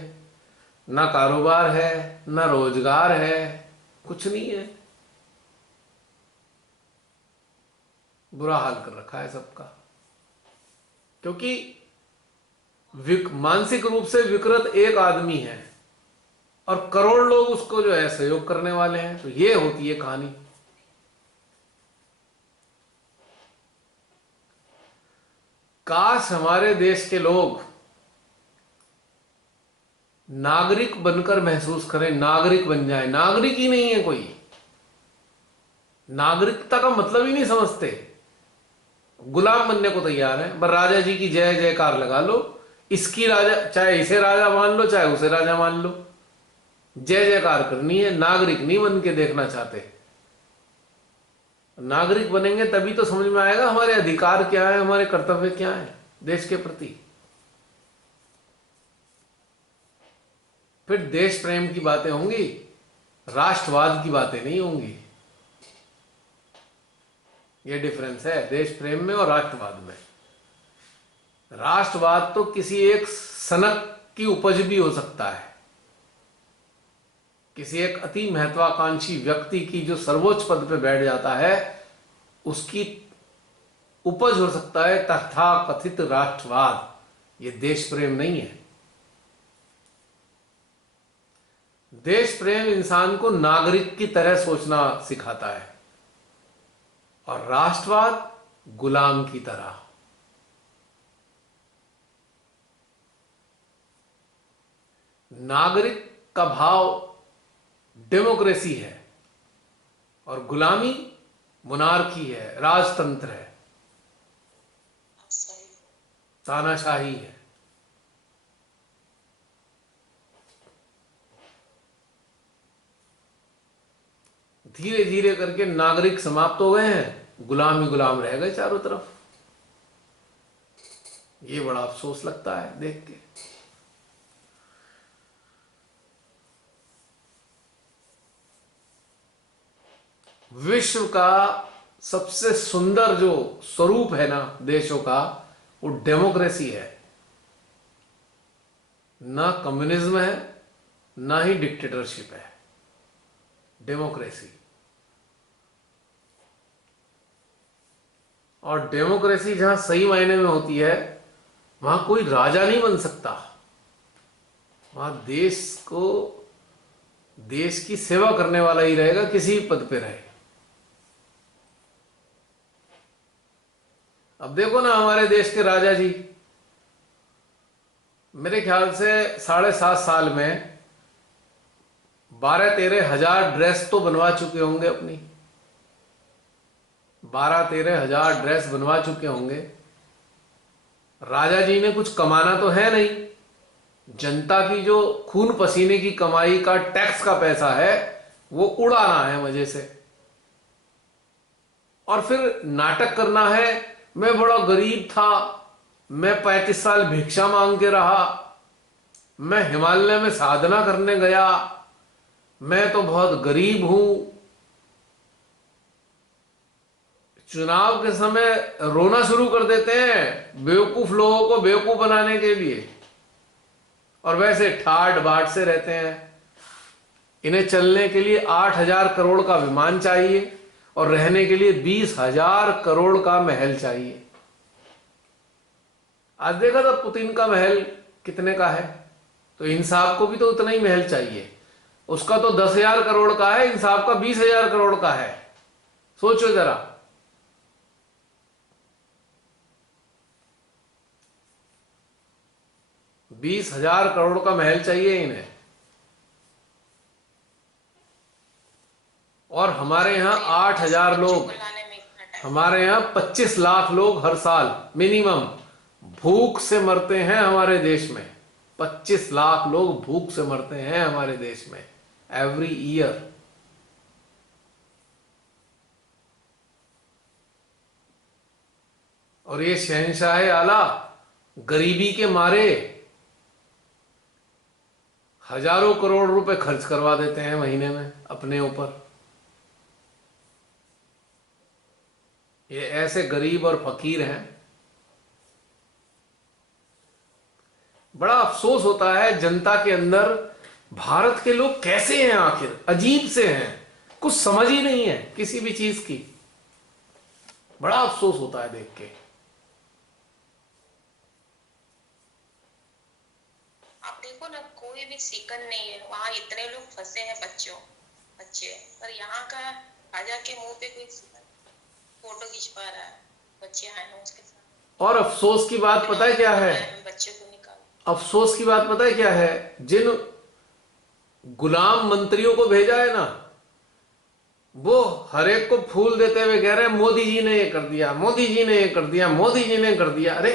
ना कारोबार है, ना रोजगार है, कुछ नहीं है। बुरा हाल कर रखा है सबका, क्योंकि मानसिक रूप से विकृत एक आदमी है और करोड़ लोग उसको जो है सहयोग करने वाले हैं। तो ये होती है कहानी। काश हमारे देश के लोग नागरिक बनकर महसूस करें, नागरिक बन जाए। नागरिक ही नहीं है कोई, नागरिकता का मतलब ही नहीं समझते, गुलाम बनने को तैयार है। पर राजा जी की जय जयकार लगा लो, इसकी राजा, चाहे इसे राजा मान लो चाहे उसे राजा मान लो, जय जयकार करनी है, नागरिक नहीं बन के देखना चाहते। नागरिक बनेंगे तभी तो समझ में आएगा हमारे अधिकार क्या है, हमारे कर्तव्य क्या है देश के प्रति। फिर देश प्रेम की बातें होंगी, राष्ट्रवाद की बातें नहीं होंगी। ये डिफरेंस है देश प्रेम में और राष्ट्रवाद में। राष्ट्रवाद तो किसी एक सनक की उपज भी हो सकता है, किसी एक अति महत्वाकांक्षी व्यक्ति की जो सर्वोच्च पद पे बैठ जाता है उसकी उपज हो सकता है तथाकथित राष्ट्रवाद। ये देश प्रेम नहीं है। देश प्रेम इंसान को नागरिक की तरह सोचना सिखाता है और राष्ट्रवाद गुलाम की तरह। नागरिक का भाव डेमोक्रेसी है और गुलामी मोनार्की है, राजतंत्र है, तानाशाही है। धीरे धीरे करके नागरिक समाप्त हो गए हैं, गुलाम ही गुलाम रह गए चारों तरफ। ये बड़ा अफसोस लगता है देख के। विश्व का सबसे सुंदर जो स्वरूप है ना देशों का, वो डेमोक्रेसी है। ना कम्युनिज्म है ना ही डिक्टेटरशिप है, डेमोक्रेसी। और डेमोक्रेसी जहां सही मायने में होती है वहां कोई राजा नहीं बन सकता। वहां देश की सेवा करने वाला ही रहेगा, किसी भी पद पे रहे। अब देखो ना हमारे देश के राजा जी, मेरे ख्याल से 7.5 साल में 12-13 हजार ड्रेस तो बनवा चुके होंगे अपनी। 12-13 हजार ड्रेस बनवा चुके होंगे। राजा जी ने कुछ कमाना तो है नहीं, जनता की जो खून पसीने की कमाई का टैक्स का पैसा है वो उड़ाना है मजे से। और फिर नाटक करना है, मैं बड़ा गरीब था, मैं 35 साल भिक्षा मांग के रहा, मैं हिमालय में साधना करने गया, मैं तो बहुत गरीब हूं। चुनाव के समय रोना शुरू कर देते हैं बेवकूफ लोगों को बेवकूफ बनाने के लिए, और वैसे ठाट बाट से रहते हैं। इन्हें चलने के लिए 8,000 करोड़ का विमान चाहिए और रहने के लिए 20,000 करोड़ का महल चाहिए। आज देखा था पुतिन का महल कितने का है, तो इंसाफ को भी तो उतना ही महल चाहिए। उसका तो 10,000 करोड़ का है, इंसाफ का 20,000 करोड़ का है। सोचो जरा। $20,000 करोड़ का महल चाहिए इन्हें। और हमारे यहाँ 8,000 लोग, हमारे यहाँ 25 लाख लोग हर साल मिनिमम भूख से मरते हैं हमारे देश में। 25 लाख लोग भूख से मरते हैं हमारे देश में एवरी ईयर। और ये शहंशाह आला गरीबी के मारे हजारों करोड़ रुपए खर्च करवा देते हैं महीने में अपने ऊपर। ये ऐसे गरीब और फकीर हैं। बड़ा अफसोस होता है जनता के अंदर, भारत के लोग कैसे हैं आखिर, अजीब से हैं, कुछ समझ ही नहीं है किसी भी चीज की। बड़ा अफसोस होता है देख के। आप देखो ना, कोई भी सिकन नहीं है वहाँ, इतने लोग फंसे हैं बच्चे, पर यहाँ का राजा के मुंह पे कोई फोटो खींच पा रहा है, बच्चे हैं उसके साथ। और अफसोस की बात पता है क्या है, बच्चे को निकाल, अफसोस की बात पता है क्या है, जिन गुलाम मंत्रियों को भेजा है ना, वो हर एक को फूल देते हुए कह रहे हैं मोदी जी ने ये कर दिया, मोदी जी ने ये कर दिया, मोदी जी ने कर दिया। अरे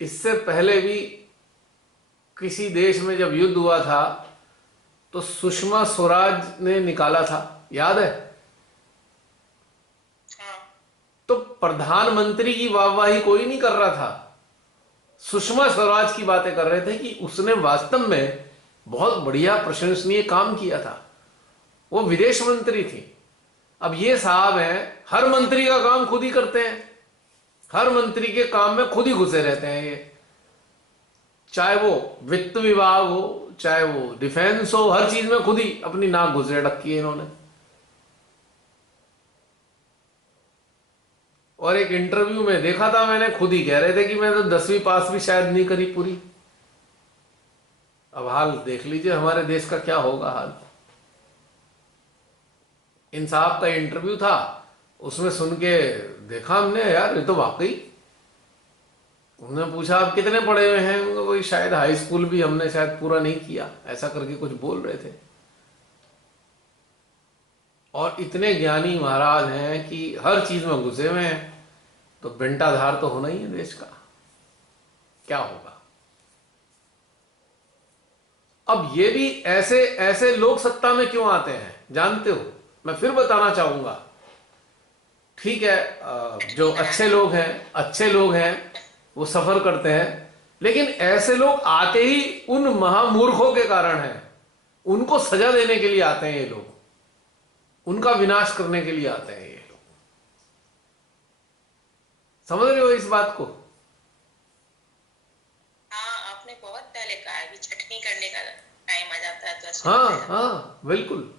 इससे पहले भी किसी देश में जब युद्ध हुआ था तो सुषमा स्वराज ने निकाला था, याद है? हाँ। तो प्रधानमंत्री की वाहवाही कोई नहीं कर रहा था, सुषमा स्वराज की बातें कर रहे थे कि उसने वास्तव में बहुत बढ़िया प्रशंसनीय काम किया था। वो विदेश मंत्री थी। अब ये साहब हैं, हर मंत्री का काम खुद ही करते हैं, हर मंत्री के काम में खुद ही घुसे रहते हैं ये, चाहे वो वित्त विभाग हो, चाहे वो डिफेंस हो, हर चीज में खुद ही अपनी नाक घुसे रखी है इन्होंने। और एक इंटरव्यू में देखा था मैंने, खुद ही कह रहे थे कि मैं तो 10वीं पास भी शायद नहीं करी पूरी। अब हाल देख लीजिए हमारे देश का क्या होगा हाल। इन साहब का इंटरव्यू था, उसमें सुन के देखा हमने, यार ये तो वाकई। उन्होंने पूछा आप कितने पढ़े हुए हैं? वही शायद हाई स्कूल भी हमने शायद पूरा नहीं किया, ऐसा करके कुछ बोल रहे थे। और इतने ज्ञानी महाराज हैं कि हर चीज में घुसे हुए हैं, तो बेंटाधार तो होना ही है देश का। क्या होगा? अब ये भी ऐसे ऐसे लोग सत्ता में क्यों आते हैं जानते हो? मैं फिर बताना चाहूंगा। ठीक है, जो अच्छे लोग हैं वो सफर करते हैं, लेकिन ऐसे लोग आते ही उन महामूर्खों के कारण हैं। उनको सजा देने के लिए आते हैं ये लोग, उनका विनाश करने के लिए आते हैं ये लोग। समझ रहे हो इस बात को? हाँ, आपने बहुत पहले कहा है कि छटनी करने का टाइम आ जाता है तो ऐसे हाँ हाँ बिल्कुल,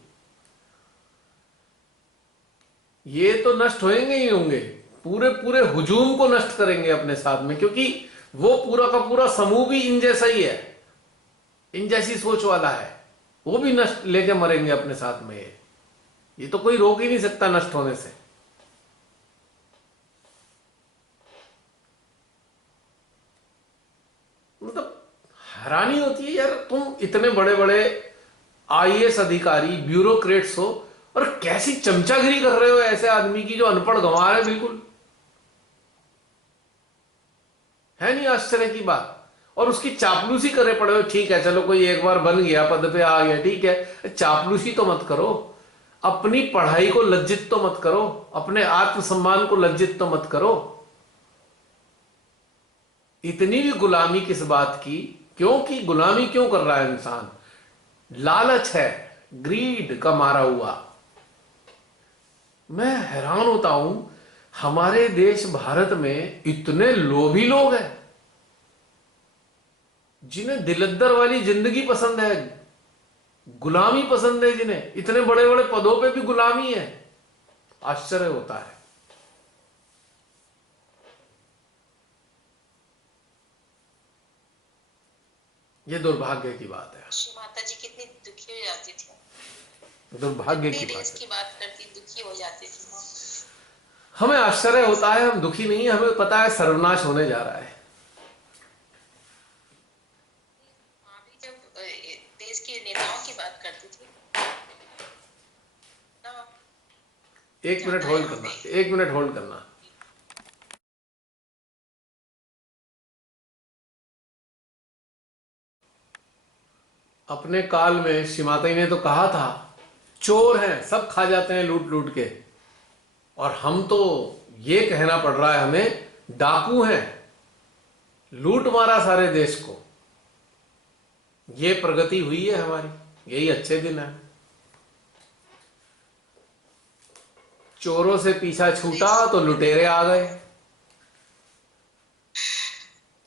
ये तो नष्ट होंगे ही होंगे, पूरे पूरे हुजूम को नष्ट करेंगे अपने साथ में, क्योंकि वो पूरा का पूरा समूह भी इन जैसा ही है, इन जैसी सोच वाला है। वो भी नष्ट लेके मरेंगे अपने साथ में। ये तो कोई रोक ही नहीं सकता नष्ट होने से। मतलब हैरानी होती है यार, तुम इतने बड़े बड़े आईएएस अधिकारी, ब्यूरोक्रेट्स हो, और कैसी चमचागिरी कर रहे हो ऐसे आदमी की जो अनपढ़ गंवार है बिल्कुल। है नहीं आश्चर्य की बात? और उसकी चापलूसी करे पड़े हो। ठीक है चलो, कोई एक बार बन गया, पद पे आ गया, ठीक है, चापलूसी तो मत करो, अपनी पढ़ाई को लज्जित तो मत करो, अपने आत्मसम्मान को लज्जित तो मत करो। इतनी भी गुलामी किस बात की? क्योंकि गुलामी क्यों कर रहा है इंसान? लालच है, ग्रीड का मारा हुआ। मैं हैरान होता हूं, हमारे देश भारत में इतने लोभी लोग हैं जिन्हें दिलद्दर वाली जिंदगी पसंद है, गुलामी पसंद है, जिन्हें इतने बड़े बड़े पदों पे भी गुलामी है। आश्चर्य होता है। ये दुर्भाग्य की बात है। माता जी कितनी दुखी हो जाती थी, दुर्भाग्य की देश बात की है। बात करती दुखी हो जाती थी। हमें आश्चर्य होता है, हम दुखी नहीं, हमें पता है सर्वनाश होने जा रहा है। माँ भी जब देश के नेताओं की बात करती थी ना, एक मिनट होल्ड करना, एक मिनट होल्ड करना। अपने काल में श्रीमाता ने तो कहा था, चोर हैं, सब खा जाते हैं लूट लूट के, और हम तो ये कहना पड़ रहा है हमें, डाकू हैं, लूट मारा सारे देश को। ये प्रगति हुई है हमारी, यही अच्छे दिन है। चोरों से पीछा छूटा तो लुटेरे आ गए।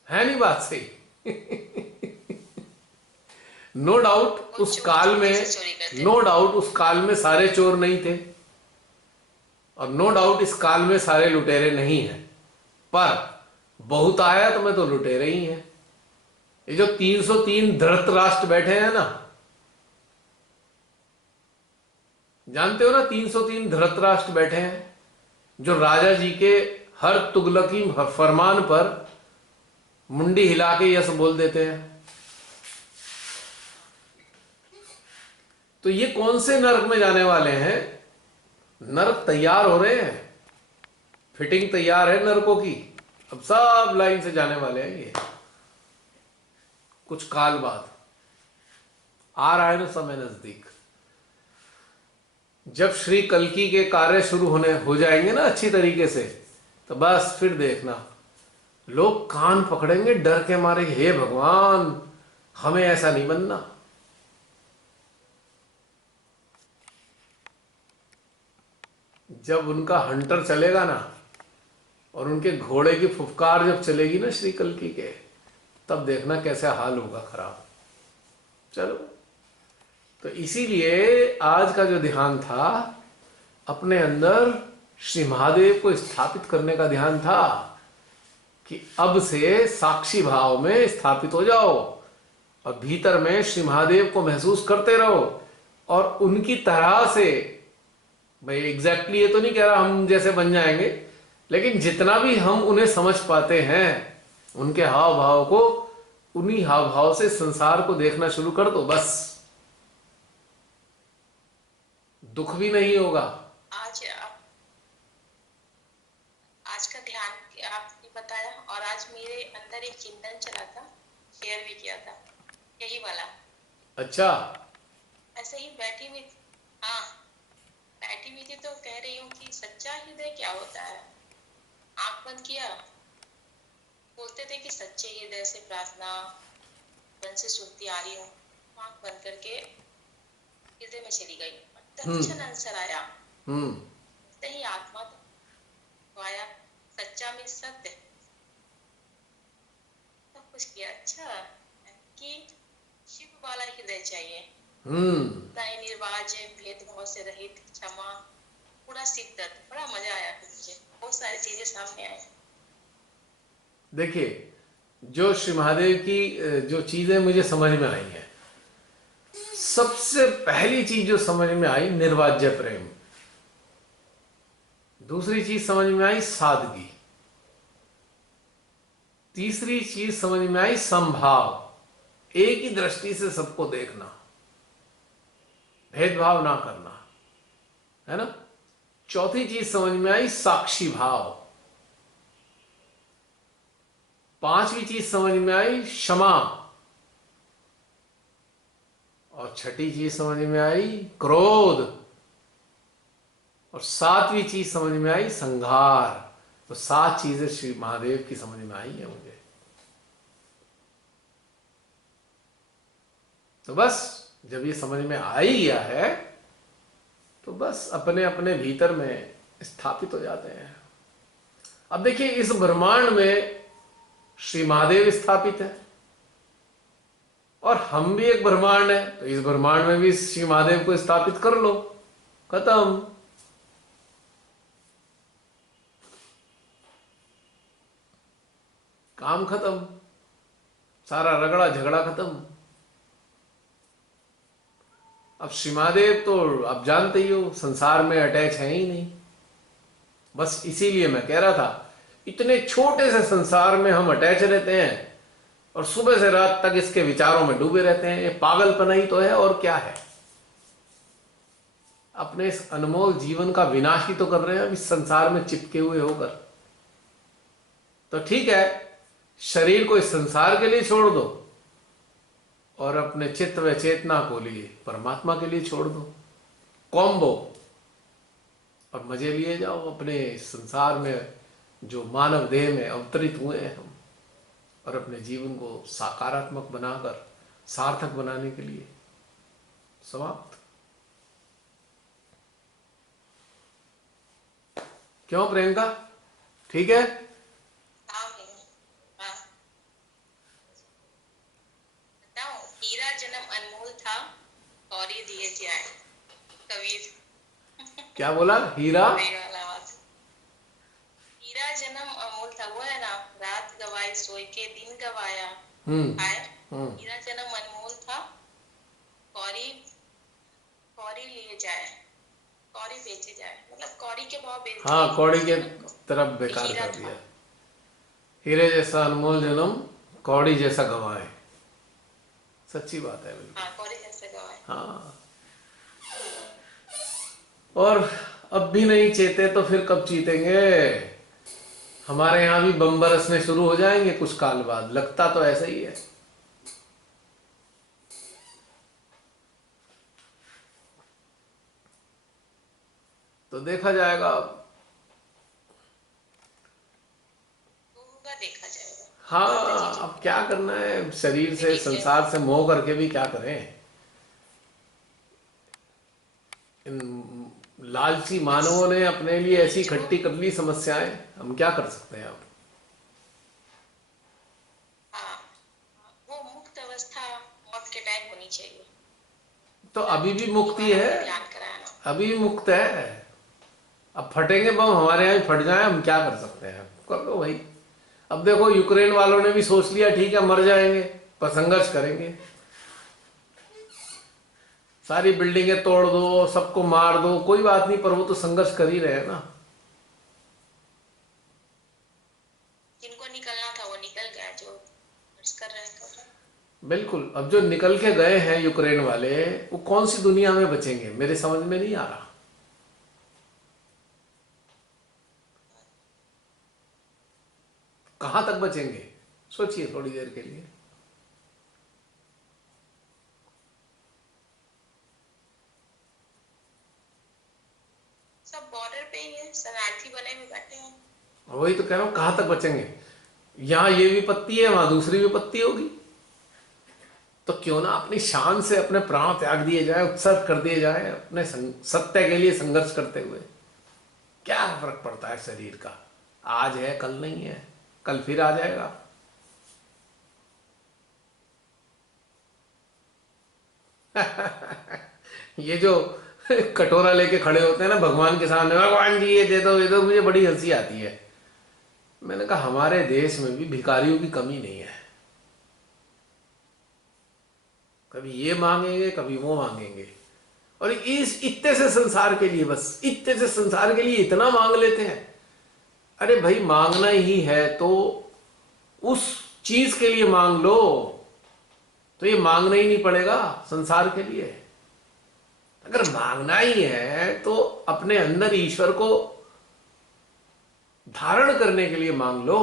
है नहीं बात सही? नो डाउट उस काल में, नो डाउट उस काल में सारे चोर नहीं थे, और नो डाउट इस काल में सारे लुटेरे नहीं हैं, पर बहुतायत में तो लुटेरे ही हैं। ये जो 303 धृतराष्ट्र बैठे हैं ना, जानते हो ना, 303 धृतराष्ट्र बैठे हैं, जो राजा जी के हर तुगलकी फरमान पर मुंडी हिला के यस बोल देते हैं। तो ये कौन से नरक में जाने वाले हैं? नरक तैयार हो रहे हैं, फिटिंग तैयार है नरकों की। अब सब लाइन से जाने वाले हैं ये, कुछ काल बाद आ रहा है ना समय नजदीक। जब श्री कल्कि के कार्य शुरू होने हो जाएंगे ना अच्छी तरीके से, तो बस फिर देखना लोग कान पकड़ेंगे डर के मारे, हे भगवान हमें ऐसा नहीं बनना। जब उनका हंटर चलेगा ना और उनके घोड़े की फुफकार जब चलेगी ना श्री कल्कि के, तब देखना कैसे हाल होगा खराब। चलो, तो इसीलिए आज का जो ध्यान था अपने अंदर श्री महादेव को स्थापित करने का ध्यान था कि अब से साक्षी भाव में स्थापित हो जाओ और भीतर में श्री महादेव को महसूस करते रहो और उनकी तरह से, भाई एग्जैक्टली ये तो नहीं कह रहा हम जैसे बन जाएंगे, लेकिन जितना भी हम उन्हें समझ पाते हैं उनके हाव भाव को, उन्हीं हाव भाव से संसार को देखना शुरू कर दो, बस दुख भी नहीं होगा। आज का ध्यान आपने बताया और आज मेरे अंदर एक चिंतन चला था, शेयर भी किया था यही वाला। अच्छा, ऐसे ही बैठी हुई, हाँ बैठी हुई थी तो कह रही हूँ कि सच्चा हृदय क्या होता है। आंख बंद किया, बोलते थे कि सच्चे हृदय से प्रार्थना मन से सुनती आ रही हूँ, आंख बंद करके हृदय में चली गई, तत्क्षण आंसर आया, ही आत्मा तो आया, सच्चा में सत्य, सब कुछ किया। अच्छा कि शिव वाला हृदय चाहिए, निर्वाज भेदभाव से रहित, क्षमा, पूरा सिद्धत, बड़ा मजा आया मुझे, बहुत सारी चीजें सामने आई। देखिए, जो श्री महादेव की जो चीजें मुझे समझ में आई हैं, सबसे पहली चीज जो समझ में आई निर्वाज्य प्रेम, दूसरी चीज समझ में आई सादगी, तीसरी चीज समझ में आई संभाव, एक ही दृष्टि से सबको देखना, भेदभाव ना करना, है ना। चौथी चीज समझ में आई साक्षी भाव, पांचवी चीज समझ में आई क्षमा, और छठी चीज समझ में आई क्रोध, और सातवीं चीज समझ में आई संघार। तो 7 चीजें श्री महादेव की समझ में आई है मुझे। तो बस जब ये समझ में आ ही गया है तो बस अपने अपने भीतर में स्थापित हो जाते हैं। अब देखिए, इस ब्रह्मांड में श्री महादेव स्थापित है और हम भी एक ब्रह्मांड है, तो इस ब्रह्मांड में भी श्री महादेव को स्थापित कर लो, खत्म। काम खत्म, सारा रगड़ा झगड़ा खत्म। अब श्री महादेव तो आप जानते ही हो संसार में अटैच है ही नहीं। बस इसीलिए मैं कह रहा था, इतने छोटे से संसार में हम अटैच रहते हैं और सुबह से रात तक इसके विचारों में डूबे रहते हैं। ये पागलपना ही तो है, और क्या है। अपने इस अनमोल जीवन का विनाश ही तो कर रहे हैं अब इस संसार में चिपके हुए होकर। तो ठीक है, शरीर को इस संसार के लिए छोड़ दो और अपने चित्त व चेतना को लिए परमात्मा के लिए छोड़ दो, कॉम्बो, और मजे लिए जाओ अपने संसार में जो मानव देह में अवतरित हुए हैं हम, और अपने जीवन को सकारात्मक बनाकर सार्थक बनाने के लिए। समाप्त। क्यों प्रियंका, ठीक है? हीरा जन्म अनमोल था, गौरी दिए जाए, कबीर। क्या बोला? हीरा हीरा जन्म अनमोल था, वो है ना, रात गवाई सोई के दिन गवाया। हीरा जन्म अनमोल था, कौड़ी कौड़ी लिए जाए, कौड़ी बेचे जाए, मतलब कौड़ी के भाव बेच। हाँ, कौड़ी के तरफ बेकार कर दिया। हीरे जैसा अनमोल जन्म कौड़ी जैसा गवाए। सच्ची बात है बिल्कुल। हाँ, कौड़ी जैसा गवाए। हाँ, और अब भी नहीं चेते तो फिर कब चीतेंगे। हमारे यहाँ भी बम बरसने शुरू हो जाएंगे कुछ काल बाद, लगता तो ऐसा ही है। तो देखा जाएगा अब। तो होगा, देखा जाएगा। माता जी हाँ, जो अब क्या करना है, शरीर से ठीक है। संसार से मोह करके भी क्या करें। इन लालची बस मानवों ने अपने लिए ये ऐसी जो इकट्ठी कर ली समस्याएं, हम क्या कर सकते हैं अब। हाँ, वो मुक्त अवस्था मौत के टाइम होनी चाहिए। तो मेरा अभी तो भी कई मुक्ति बार है, हमने ध्यान कराया ना। अभी भी मुक्त है। अब फटेंगे बम, हमारे यहाँ भी फट जाए, हम क्या कर सकते हैं, कर दो भाई। अब देखो यूक्रेन वालों ने भी सोच लिया ठीक है मर जाएंगे पर संघर्ष करेंगे, सारी बिल्डिंगें तोड़ दो, सबको मार दो, कोई बात नहीं, पर वो तो संघर्ष कर ही रहे हैं ना। जिनको निकलना था वो निकल गया, जो खर्च कर रहे थे तो। बिल्कुल, अब जो निकल के गए हैं यूक्रेन वाले, वो कौन सी दुनिया में बचेंगे, मेरे समझ में नहीं आ रहा। कहां तक बचेंगे, सोचिए थोड़ी देर के लिए। सब बॉर्डर पे ही है, शरणार्थी बने हुए बैठे हैं। वही तो कह रहा हूं, कहां तक बचेंगे। यहां ये विपत्ति है, वहां दूसरी विपत्ति होगी। तो क्यों ना अपनी शान से अपने प्राण त्याग दिए जाए, उत्सर्ग कर दिए जाए अपने सत्य के लिए संघर्ष करते हुए। क्या फर्क पड़ता है शरीर का, आज है कल नहीं है, कल फिर आ जाएगा। ये जो कटोरा लेके खड़े होते हैं ना भगवान के सामने, भगवान जी ये दे दो ये दो, मुझे बड़ी हंसी आती है। मैंने कहा हमारे देश में भी भिखारियों की कमी नहीं है, कभी ये मांगेंगे कभी वो मांगेंगे, और इस इतने से संसार के लिए, बस इतने से संसार के लिए इतना मांग लेते हैं। अरे भाई मांगना ही है तो उस चीज के लिए मांग लो, तो ये मांगना ही नहीं पड़ेगा संसार के लिए। अगर मांगना ही है तो अपने अंदर ईश्वर को धारण करने के लिए मांग लो,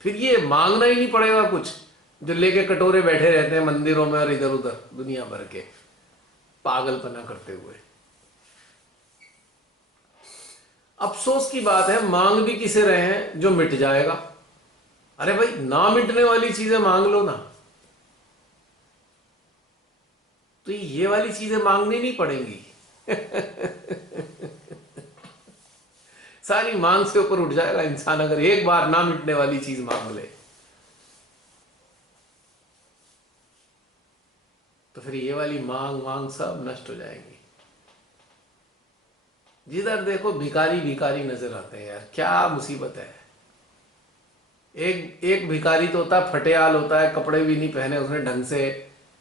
फिर ये मांगना ही नहीं पड़ेगा कुछ। जो लेके कटोरे बैठे रहते हैं मंदिरों में और इधर उधर दुनिया भर के पागलपना करते हुए। अफसोस की बात है, मांग भी किसे रहे हैं जो मिट जाएगा। अरे भाई ना मिटने वाली चीजें मांग लो ना, तो ये वाली चीजें मांगनी नहीं पड़ेंगी। सारी मांग से ऊपर उठ जाएगा इंसान अगर एक बार ना मिटने वाली चीज मांग ले। तो फिर ये वाली मांग मांग सब नष्ट हो जाएंगी। जिधर देखो भिखारी भिखारी नजर आते हैं यार, क्या मुसीबत है। एक एक भिखारी तो होता है फटेहाल होता है, कपड़े भी नहीं पहने उसने ढंग से,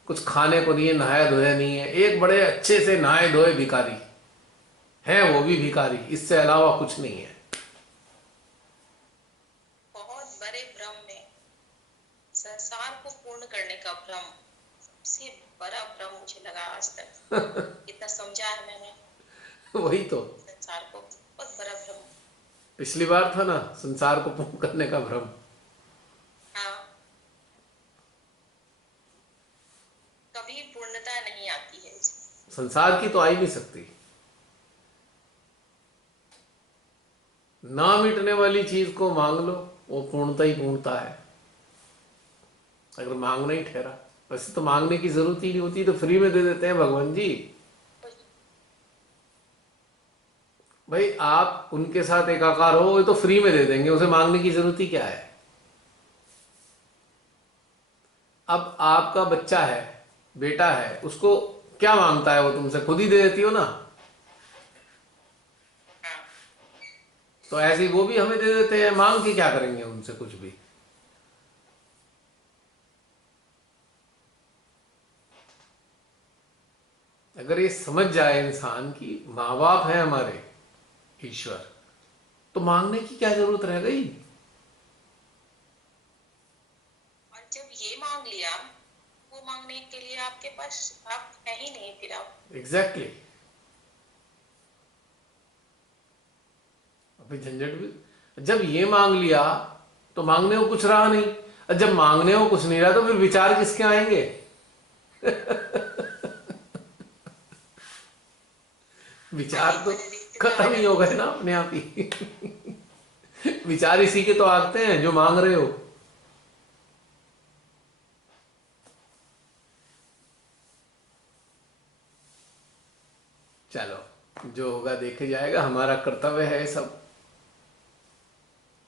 कुछ खाने को नहीं है, नहाया धोया नहीं है। एक बड़े अच्छे से नहाए धोए भिखारी है, वो भी भिखारी, इससे अलावा कुछ नहीं है। बहुत बड़े भ्रम में, संसार को पूर्ण करने का भ्रम सबसे बड़ा भ्रम मुझे लगा आज तक। इतना समझा है मैंने वही तो संसार को, बहुत बड़ा भ्रम। पिछली बार था ना, संसार को पूर्ण करने का भ्रम। हाँ, कभी पूर्णता नहीं आती है इसमें। संसार की तो आ ही नहीं सकती। ना मिटने वाली चीज को मांग लो, वो पूर्णता ही पूर्णता है। अगर मांगना ही ठहरा, वैसे तो मांगने की जरूरत ही नहीं होती, तो फ्री में दे देते हैं भगवान जी। भाई आप उनके साथ एकाकार हो, वो तो फ्री में दे देंगे, उसे मांगने की जरूरत ही क्या है। अब आपका बच्चा है, बेटा है, उसको क्या मांगता है, वो तुमसे खुद ही दे देती हो ना। हाँ, तो ऐसे ही वो भी हमें दे देते हैं, मांग के क्या करेंगे उनसे कुछ भी। अगर ये समझ जाए इंसान की माँ बाप है हमारे ईश्वर, तो मांगने की क्या जरूरत रह गई। और जब ये मांग लिया, वो मांगने के लिए आपके पास आप है ही नहीं, फिर आप एग्जैक्टली। अभी झंझट भी, जब ये मांग लिया तो मांगने को कुछ रहा नहीं, और जब मांगने को कुछ नहीं रहा तो फिर विचार किसके आएंगे? विचार तो खत्म ही हो गए ना अपने आप ही। विचार इसी के तो आते हैं जो मांग रहे हो। चलो जो होगा देखे जाएगा। हमारा कर्तव्य है सब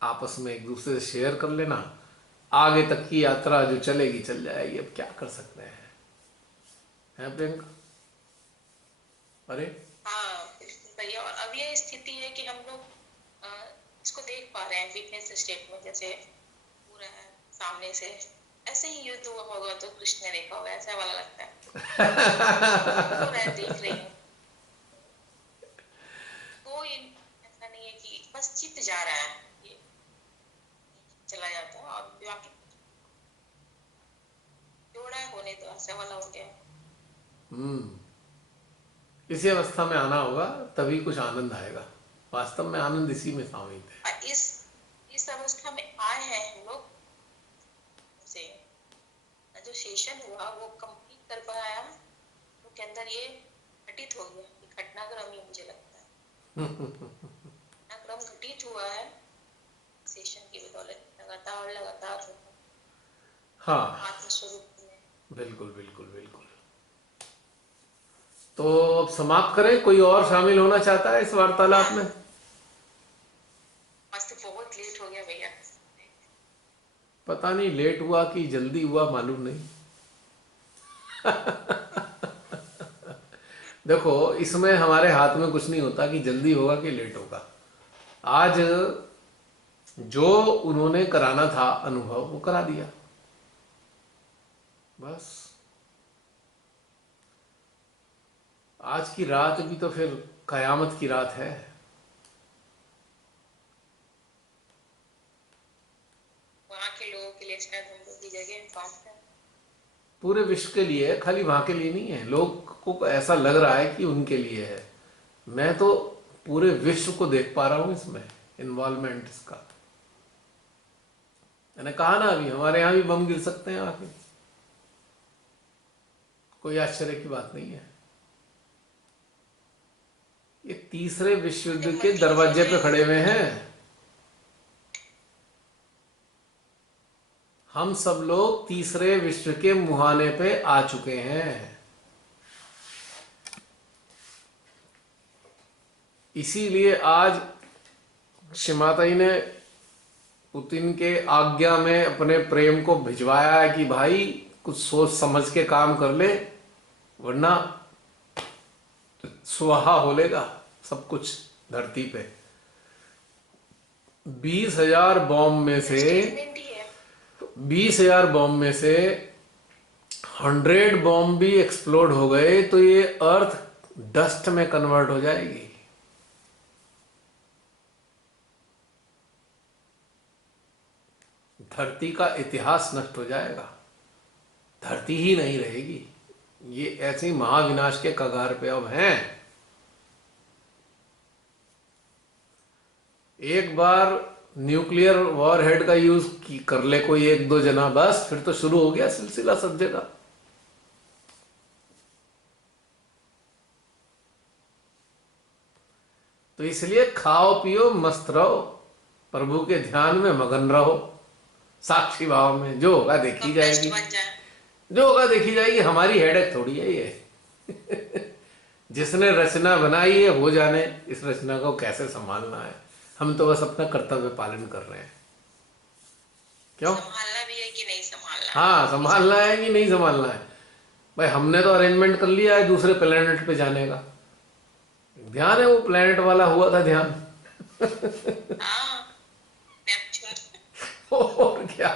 आपस में एक दूसरे से शेयर कर लेना। आगे तक की यात्रा जो चलेगी चल जाएगी, अब क्या कर सकते हैं प्रियंका? अरे हाँ बिल्कुल भैया। और अब ये स्थिति है कि हम लोग इसको देख पा रहे हैं विटनेस स्टेट में, जैसे पूरा है सामने से। ऐसे ही युद्ध हुआ होगा तो कृष्ण ने देखा होगा, ऐसा वाला लगता है। तो मैं देख रही हूँ, कोई ऐसा नहीं है कि बस चित जा रहा है, ये चला जाता है और बाकी जोड़ा होने तो ऐसा वाला हो गया। इसी अवस्था में आना होगा, तभी कुछ आनंद आएगा। वास्तव में आनंद इसी में सामित है। और इस अवस्था में आए हैं हम लोग से। जो सेशन हुआ वो कंप्लीट कर पाया तो के अंदर ये घटित हो गया, ये घटनाक्रम ही मुझे लगता है। घटनाक्रम घटित हुआ है सेशन की बदौलत, लगातार हाँ आत्मस्वरूप में। बिल्कुल बिल्कुल बिल्कुल। तो अब समाप्त करें? कोई और शामिल होना चाहता है इस वार्तालाप में? आज तो बहुत लेट हो गया भैया। पता नहीं लेट हुआ कि जल्दी हुआ, मालूम नहीं। देखो इसमें हमारे हाथ में कुछ नहीं होता कि जल्दी होगा कि लेट होगा। आज जो उन्होंने कराना था अनुभव वो करा दिया, बस। आज की रात भी तो फिर कयामत की रात है। वहाँ के लोगों के लिए शायद हम लोग की जगह बात है। पूरे विश्व के लिए है, खाली वहां के लिए नहीं है। लोग को ऐसा लग रहा है कि उनके लिए है, मैं तो पूरे विश्व को देख पा रहा हूं इसमें इन्वॉल्वमेंट इसका। मैंने कहा ना अभी हमारे यहाँ भी बम गिर सकते हैं आके, कोई आश्चर्य की बात नहीं है। ये तीसरे विश्व युद्ध के दरवाजे पे खड़े हुए हैं हम सब लोग। तीसरे विश्व के मुहाने पे आ चुके हैं। इसीलिए आज शिमाताई ने पुतिन के आज्ञा में अपने प्रेम को भिजवाया है कि भाई कुछ सोच समझ के काम कर ले, वरना स्वाहा होलेगा सब कुछ धरती पे। 20,000 बॉम्ब में से 20,000 बॉम्ब में से 100 बॉम्ब भी एक्सप्लोड हो गए तो ये अर्थ डस्ट में कन्वर्ट हो जाएगी। धरती का इतिहास नष्ट हो जाएगा, धरती ही नहीं रहेगी। ये ऐसे महाविनाश के कगार पे अब हैं। एक बार न्यूक्लियर वॉरहेड का यूज कर ले कोई 1-2 जना, बस फिर तो शुरू हो गया सिलसिला सब जगह। तो इसलिए खाओ पियो मस्त रहो, प्रभु के ध्यान में मगन रहो, साक्षी भाव में। जो होगा देखी जाएगी, जो होगा देखी जाएगी। हमारी हेडेक थोड़ी है ये। जिसने रचना बनाई है वो जाने इस रचना को कैसे संभालना है। हम तो बस अपना कर्तव्य पालन कर रहे हैं। क्यों? संभालना भी है कि नहीं संभालना? हाँ संभालना है कि नहीं संभालना है। भाई हमने तो अरेंजमेंट कर लिया है दूसरे प्लेनेट पे जाने का। ध्यान है वो प्लेनेट वाला हुआ था ध्यान। और क्या,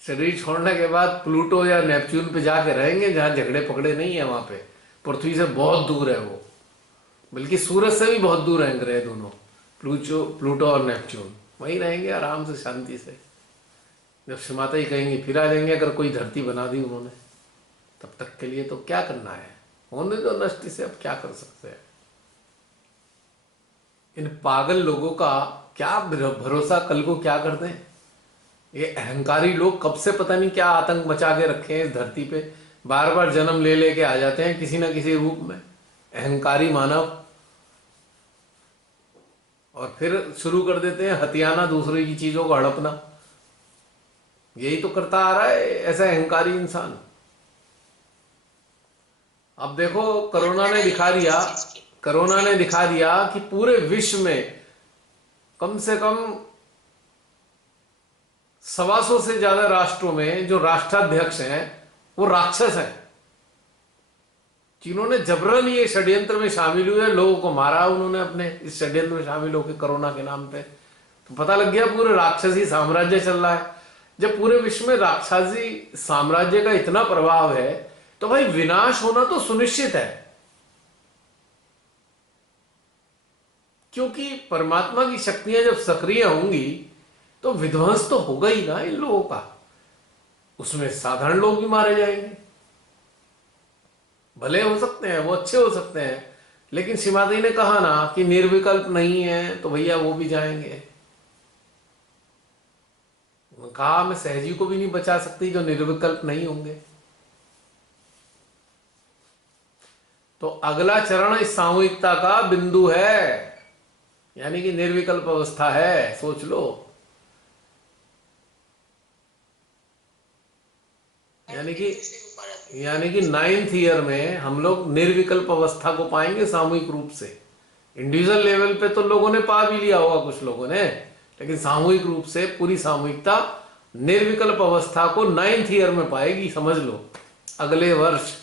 शरीर छोड़ने के बाद प्लूटो या नेपच्यून पे जाके रहेंगे जहां झगड़े पकड़े नहीं है। वहां पे पृथ्वी से बहुत दूर है वो, बल्कि सूरज से भी बहुत दूर है ग्रह दोनों, प्लूटो और नेपच्यून। वहीं रहेंगे आराम से शांति से। जब शिमाता ही कहेंगे फिर आ जाएंगे। अगर कोई धरती बना दी उन्होंने तब तक के लिए तो क्या करना है, होने दो नष्ट से। अब क्या कर सकते हैं। इन पागल लोगों का क्या भरोसा, कल को क्या करते हैं। ये अहंकारी लोग कब से पता नहीं क्या आतंक मचा के रखे हैं इस धरती पे, बार बार जन्म ले लेके आ जाते हैं किसी ना किसी रूप में, अहंकारी मानव। और फिर शुरू कर देते हैं हथियाना, दूसरे की चीजों को हड़पना। यही तो करता आ रहा है ऐसा अहंकारी इंसान। अब देखो कोरोना ने दिखा दिया, कोरोना ने दिखा दिया कि पूरे विश्व में कम से कम 125 से ज्यादा राष्ट्रों में जो राष्ट्राध्यक्ष हैं वो राक्षस हैं, जिन्होंने जबरन ये षड्यंत्र में शामिल हुए, लोगों को मारा उन्होंने अपने इस षड्यंत्र में शामिल होकर कोरोना के नाम पे। तो पता लग गया पूरे राक्षसी साम्राज्य चल रहा है। जब पूरे विश्व में राक्षसी साम्राज्य का इतना प्रभाव है तो भाई विनाश होना तो सुनिश्चित है, क्योंकि परमात्मा की शक्तियां जब सक्रिय होंगी तो विध्वंस तो होगा ही ना इन लोगों का। उसमें साधारण लोग भी मारे जाएंगे, भले हो सकते हैं वो अच्छे हो सकते हैं, लेकिन श्रीमाता जी ने कहा ना कि निर्विकल्प नहीं है तो भैया वो भी जाएंगे। कहा मैं सहजी को भी नहीं बचा सकती जो निर्विकल्प नहीं होंगे। तो अगला चरण इस सामूहिकता का बिंदु है, यानी कि निर्विकल्प अवस्था है, सोच लो। यानी कि 9th ईयर में हम लोग निर्विकल्प अवस्था को पाएंगे सामूहिक रूप से। इंडिविजुअल लेवल पे तो लोगों ने पा भी लिया होगा कुछ लोगों ने, लेकिन सामूहिक रूप से पूरी सामूहिकता निर्विकल्प अवस्था को 9th ईयर में पाएगी, समझ लो अगले वर्ष,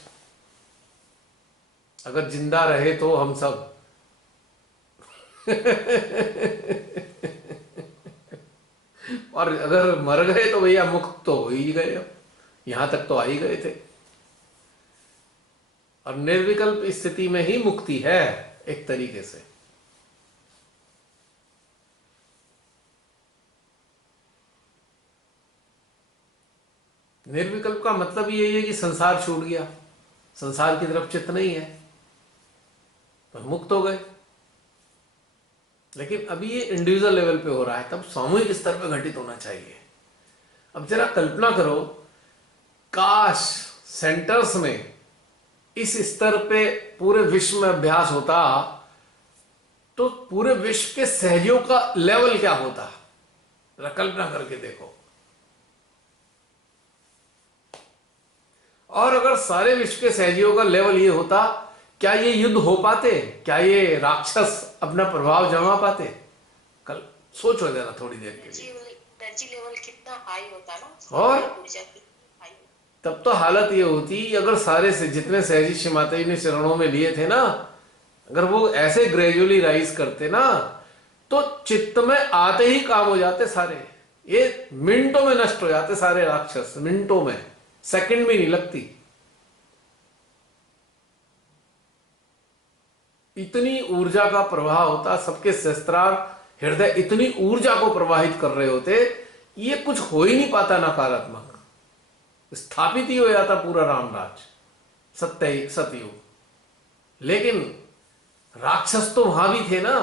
अगर जिंदा रहे तो हम सब। और अगर मर गए तो भैया मुक्त तो हो ही गए, यहां तक तो आ ही गए थे। और निर्विकल्प स्थिति में ही मुक्ति है एक तरीके से। निर्विकल्प का मतलब यही है कि संसार छूट गया, संसार की तरफ चित्त नहीं है, तो मुक्त हो गए। लेकिन अभी ये इंडिविजुअल लेवल पे हो रहा है, तब सामूहिक स्तर पे घटित होना चाहिए। अब जरा कल्पना करो, काश सेंटर्स में इस स्तर पे पूरे विश्व में अभ्यास होता तो पूरे विश्व के सहयोग का लेवल क्या होता, जरा कल्पना करके देखो। और अगर सारे विश्व के सहयोग का लेवल ये होता, क्या ये युद्ध हो पाते, क्या ये राक्षस अपना प्रभाव जमा पाते? कल सोचो जरा थोड़ी देर के लिए। एनर्जी लेवल कितना हाई होता ना, और ऊर्जा कितनी हाई। तब तो हालत ये होती, अगर सारे से जितने सहजी श्री माता जी ने चरणों में लिए थे ना, अगर वो ऐसे ग्रेजुअली राइज करते ना, तो चित्त में आते ही काम हो जाते सारे, ये मिनटों में नष्ट हो जाते सारे राक्षस, मिनटों में, सेकंड भी नहीं लगती। इतनी ऊर्जा का प्रवाह होता, सबके शस्त्रार हृदय इतनी ऊर्जा को प्रवाहित कर रहे होते, ये कुछ हो ही नहीं पाता नकारात्मक, स्थापित ही हो जाता पूरा रामराज, सतयुग। लेकिन राक्षस तो वहां भी थे ना,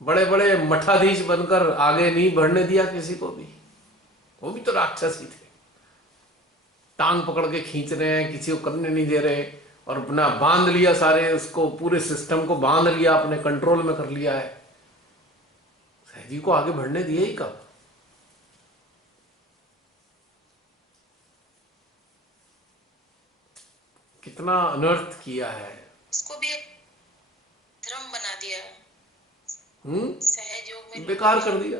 बड़े बड़े मठाधीश बनकर आगे नहीं बढ़ने दिया किसी को भी, वो भी तो राक्षस ही थे। टांग पकड़ के खींच रहे हैं, किसी को करने नहीं दे रहे, और अपना बांध लिया, सारे उसको पूरे सिस्टम को बांध लिया, अपने कंट्रोल में कर लिया है। सहजी को आगे बढ़ने दिए ही कब? कितना अनर्थ किया है, इसको भी एक धर्म बना दिया, सहयोग में बेकार कर दिया,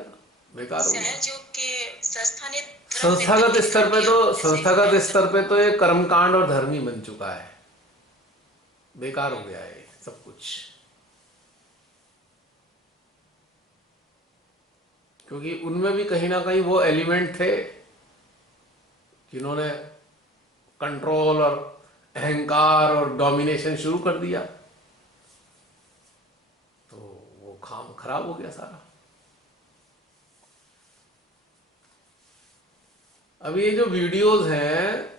बेकार हो गया। सहयोग के संस्था ने संस्थागत स्तर पे तो ये कर्मकांड और धर्म ही बन चुका है, बेकार हो गया है सब कुछ। क्योंकि उनमें भी कहीं ना कहीं वो एलिमेंट थे जिन्होंने कंट्रोल और अहंकार और डोमिनेशन शुरू कर दिया, तो वो काम खराब हो गया सारा। अब ये जो वीडियोस हैं,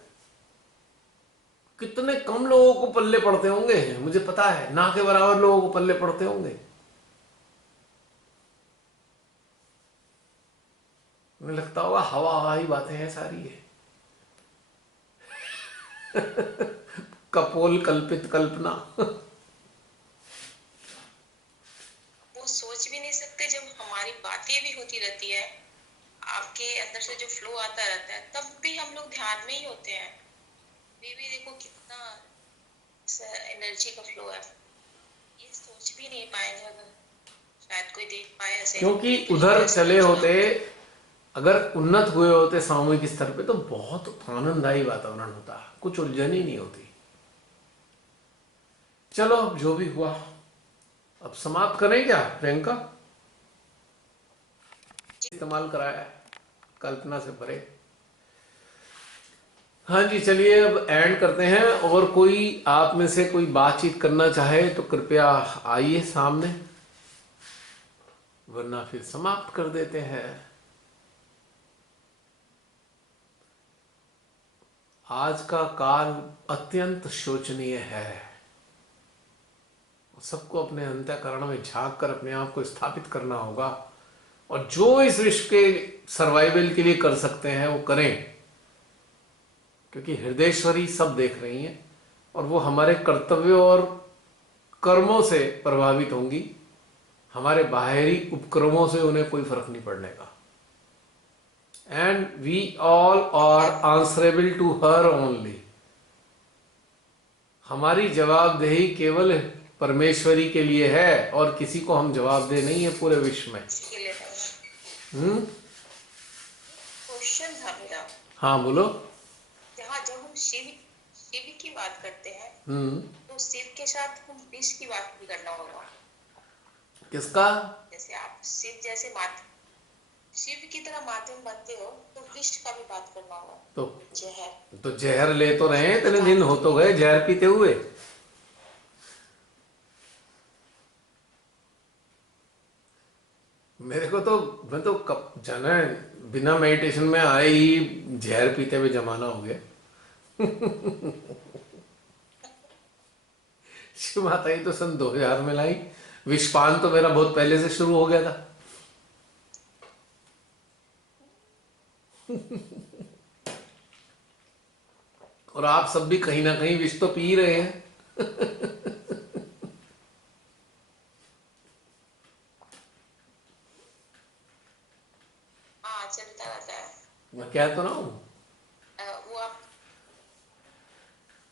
कितने कम लोगों को पल्ले पड़ते होंगे, मुझे पता है, ना के बराबर लोगों को पल्ले पड़ते होंगे। तुम्हें लगता होगा हवा हवा ही बातें हैं सारी है। कपोल कल्पित कल्पना। वो सोच भी नहीं सकते जब हमारी बातें भी होती रहती है, आपके अंदर से जो फ्लो आता रहता है, तब भी हम लोग ध्यान में ही होते हैं। भी देखो कितना एनर्जी का फ्लो है, ये सोच भी नहीं पाएंगे अगर शायद कोई देख पाए ऐसे। क्योंकि उधर चले होते, अगर उन्नत हुए होते सामूहिक स्तर पे, तो बहुत आनंददायी वातावरण होता, कुछ उलझन ही नहीं होती। चलो अब जो भी हुआ, अब समाप्त करें क्या प्रियंका? इस्तेमाल कराया है कल्पना से परे। हाँ जी, चलिए अब एंड करते हैं। और कोई आप में से कोई बातचीत करना चाहे तो कृपया आइए सामने, वरना फिर समाप्त कर देते हैं। आज का काल अत्यंत शोचनीय है। सबको अपने अंतःकरण में झांक कर अपने आप को स्थापित करना होगा, और जो इस विश्व के सर्वाइवल के लिए कर सकते हैं वो करें, क्योंकि हृदयेश्वरी सब देख रही हैं और वो हमारे कर्तव्यों और कर्मों से प्रभावित होंगी। हमारे बाहरी उपक्रमों से उन्हें कोई फर्क नहीं पड़ने का। And we all are answerable to her only. हमारी जवाबदेही केवल परमेश्वरी के लिए है, और किसी को हम जवाबदेह नहीं है पूरे विश्व में। क्वेश्चन था मेरा। हाँ बोलो। जहाँ जब हम शिव की बात करते हैं, तो शिव के साथ हम विष की बात भी करना होगा। किसका? जैसे आप शिव की तरह माध्यम बनते हो, तो विष का भी बात करना होगा। तो जहर ले तो रहे हैं, इतने दिन हो तो गए जहर पीते हुए। मेरे को तो, मैं तो कब जाना है, बिना मेडिटेशन में आए ही जहर पीते हुए जमाना हो गया। शिव माता ही तो सन 2000 में लाई, विषपान तो मेरा बहुत पहले से शुरू हो गया था। और आप सब भी कहीं ना कहीं विष तो पी रहे हैं। हाँ, चलता रहता है। मैं कह तो ना हूं, वो आप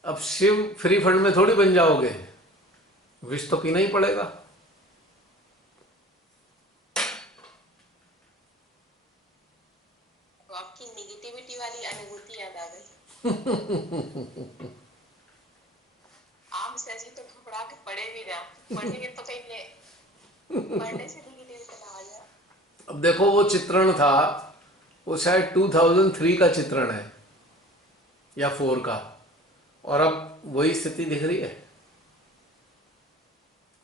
अब शिव फ्री फंड में थोड़ी बन जाओगे, विष तो पीना ही पड़ेगा। तो आपकी निगेटिविटी वाली अनुभूति याद आ गई। आम सजी तो घबरा के पढ़े भी ना, पढ़ेंगे तो कहीं पढ़ने से निगेटिविटी ना आ जाए। अब देखो वो चित्रण था, वो शायद 2003 का चित्रण है या 4 का, और अब वही स्थिति दिख रही है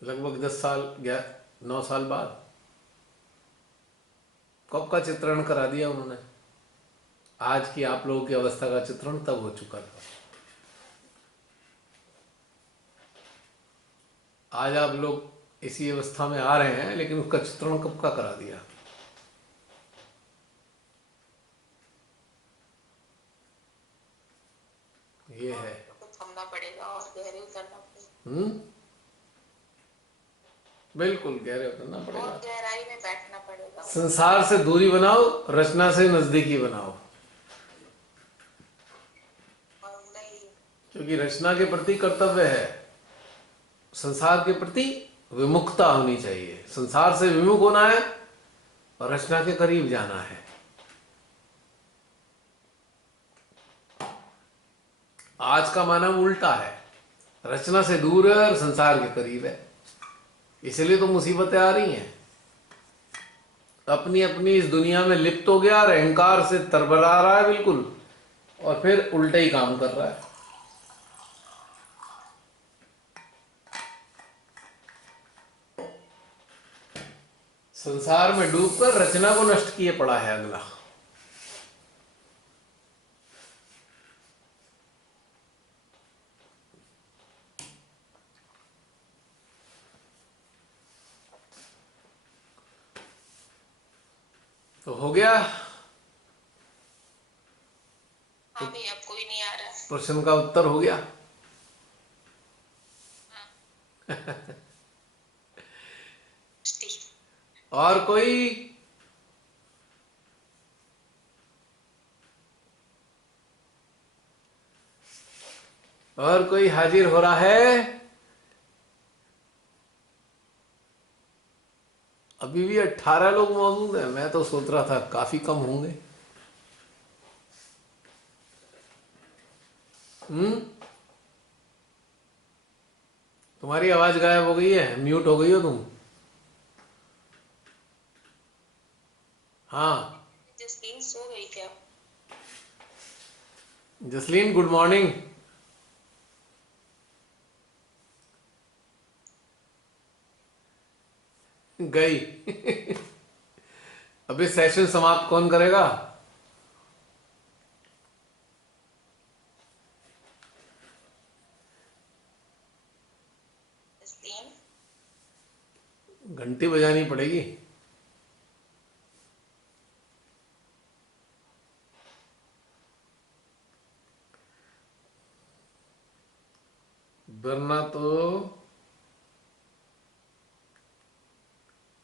लगभग 10 साल या 9 साल बाद। कब का चित्रण करा दिया उन्होंने, आज की आप लोगों की अवस्था का चित्रण तब हो चुका था। आज आप लोग इसी अवस्था में आ रहे हैं, लेकिन उसका चित्रण कब का करा दिया। ये है, तो थमना पड़ेगा और गहरे उतरना पड़ेगा। बिल्कुल गहरे उतरना पड़ेगा, और गहराई में बैठना पड़ेगा। संसार से दूरी बनाओ, रचना से नजदीकी बनाओ। क्योंकि रचना के प्रति कर्तव्य है, संसार के प्रति विमुखता होनी चाहिए। संसार से विमुख होना है और रचना के करीब जाना है। आज का मानव उल्टा है, रचना से दूर है और संसार के करीब है। इसलिए तो मुसीबतें आ रही हैं। अपनी अपनी इस दुनिया में लिप्त हो गया और अहंकार से तरबरा रहा है बिल्कुल, और फिर उल्टे ही काम कर रहा है। संसार में डूबकर रचना को नष्ट किए पड़ा है अगला। तो हो गया हाँ भाई, अब कोई नहीं आ रहा। प्रश्न का उत्तर हो गया। ठीक। और कोई? और कोई हाजिर हो रहा है? अभी भी 18 लोग मौजूद हैं। मैं तो सोच रहा था काफी कम होंगे। तुम्हारी आवाज गायब हो गई है, म्यूट हो गई हो तुम। हाँ जसलीन सो गई क्या? Jasleen, good morning. गई। अभी सेशन समाप्त कौन करेगा? जसलीन, घंटी बजानी पड़ेगी। वरना तो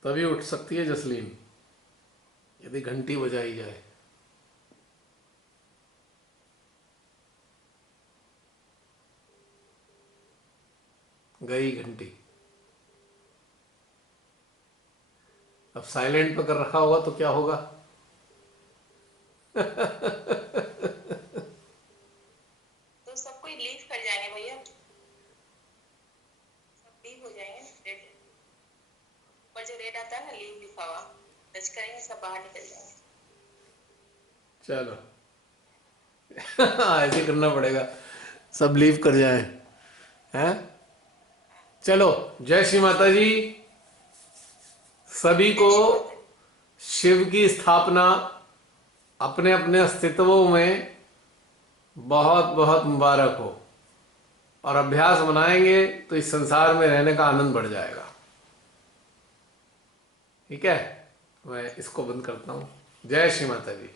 तभी उठ सकती है जसलीन, यदि घंटी बजाई जाए। गई घंटी। अब साइलेंट पे कर रखा होगा तो क्या होगा? तो सब कोई लीव कर जाएंगे भैया, सब लीव हो जाएंगे। रेड ऊपर जो रेड आता है ना, लीव लिखा हुआ, टच करेंगे सब बाहर निकल जाएंगे। चलो। ऐसे करना पड़ेगा, सब लीव कर जाएं। हैं? चलो, जय श्री माता जी। सभी को जय श्री माता दी। शिव की स्थापना अपने अपने अस्तित्वों में बहुत बहुत मुबारक हो। और अभ्यास बनाएंगे तो इस संसार में रहने का आनंद बढ़ जाएगा। ठीक है, मैं इसको बंद करता हूं। जय श्री माता जी।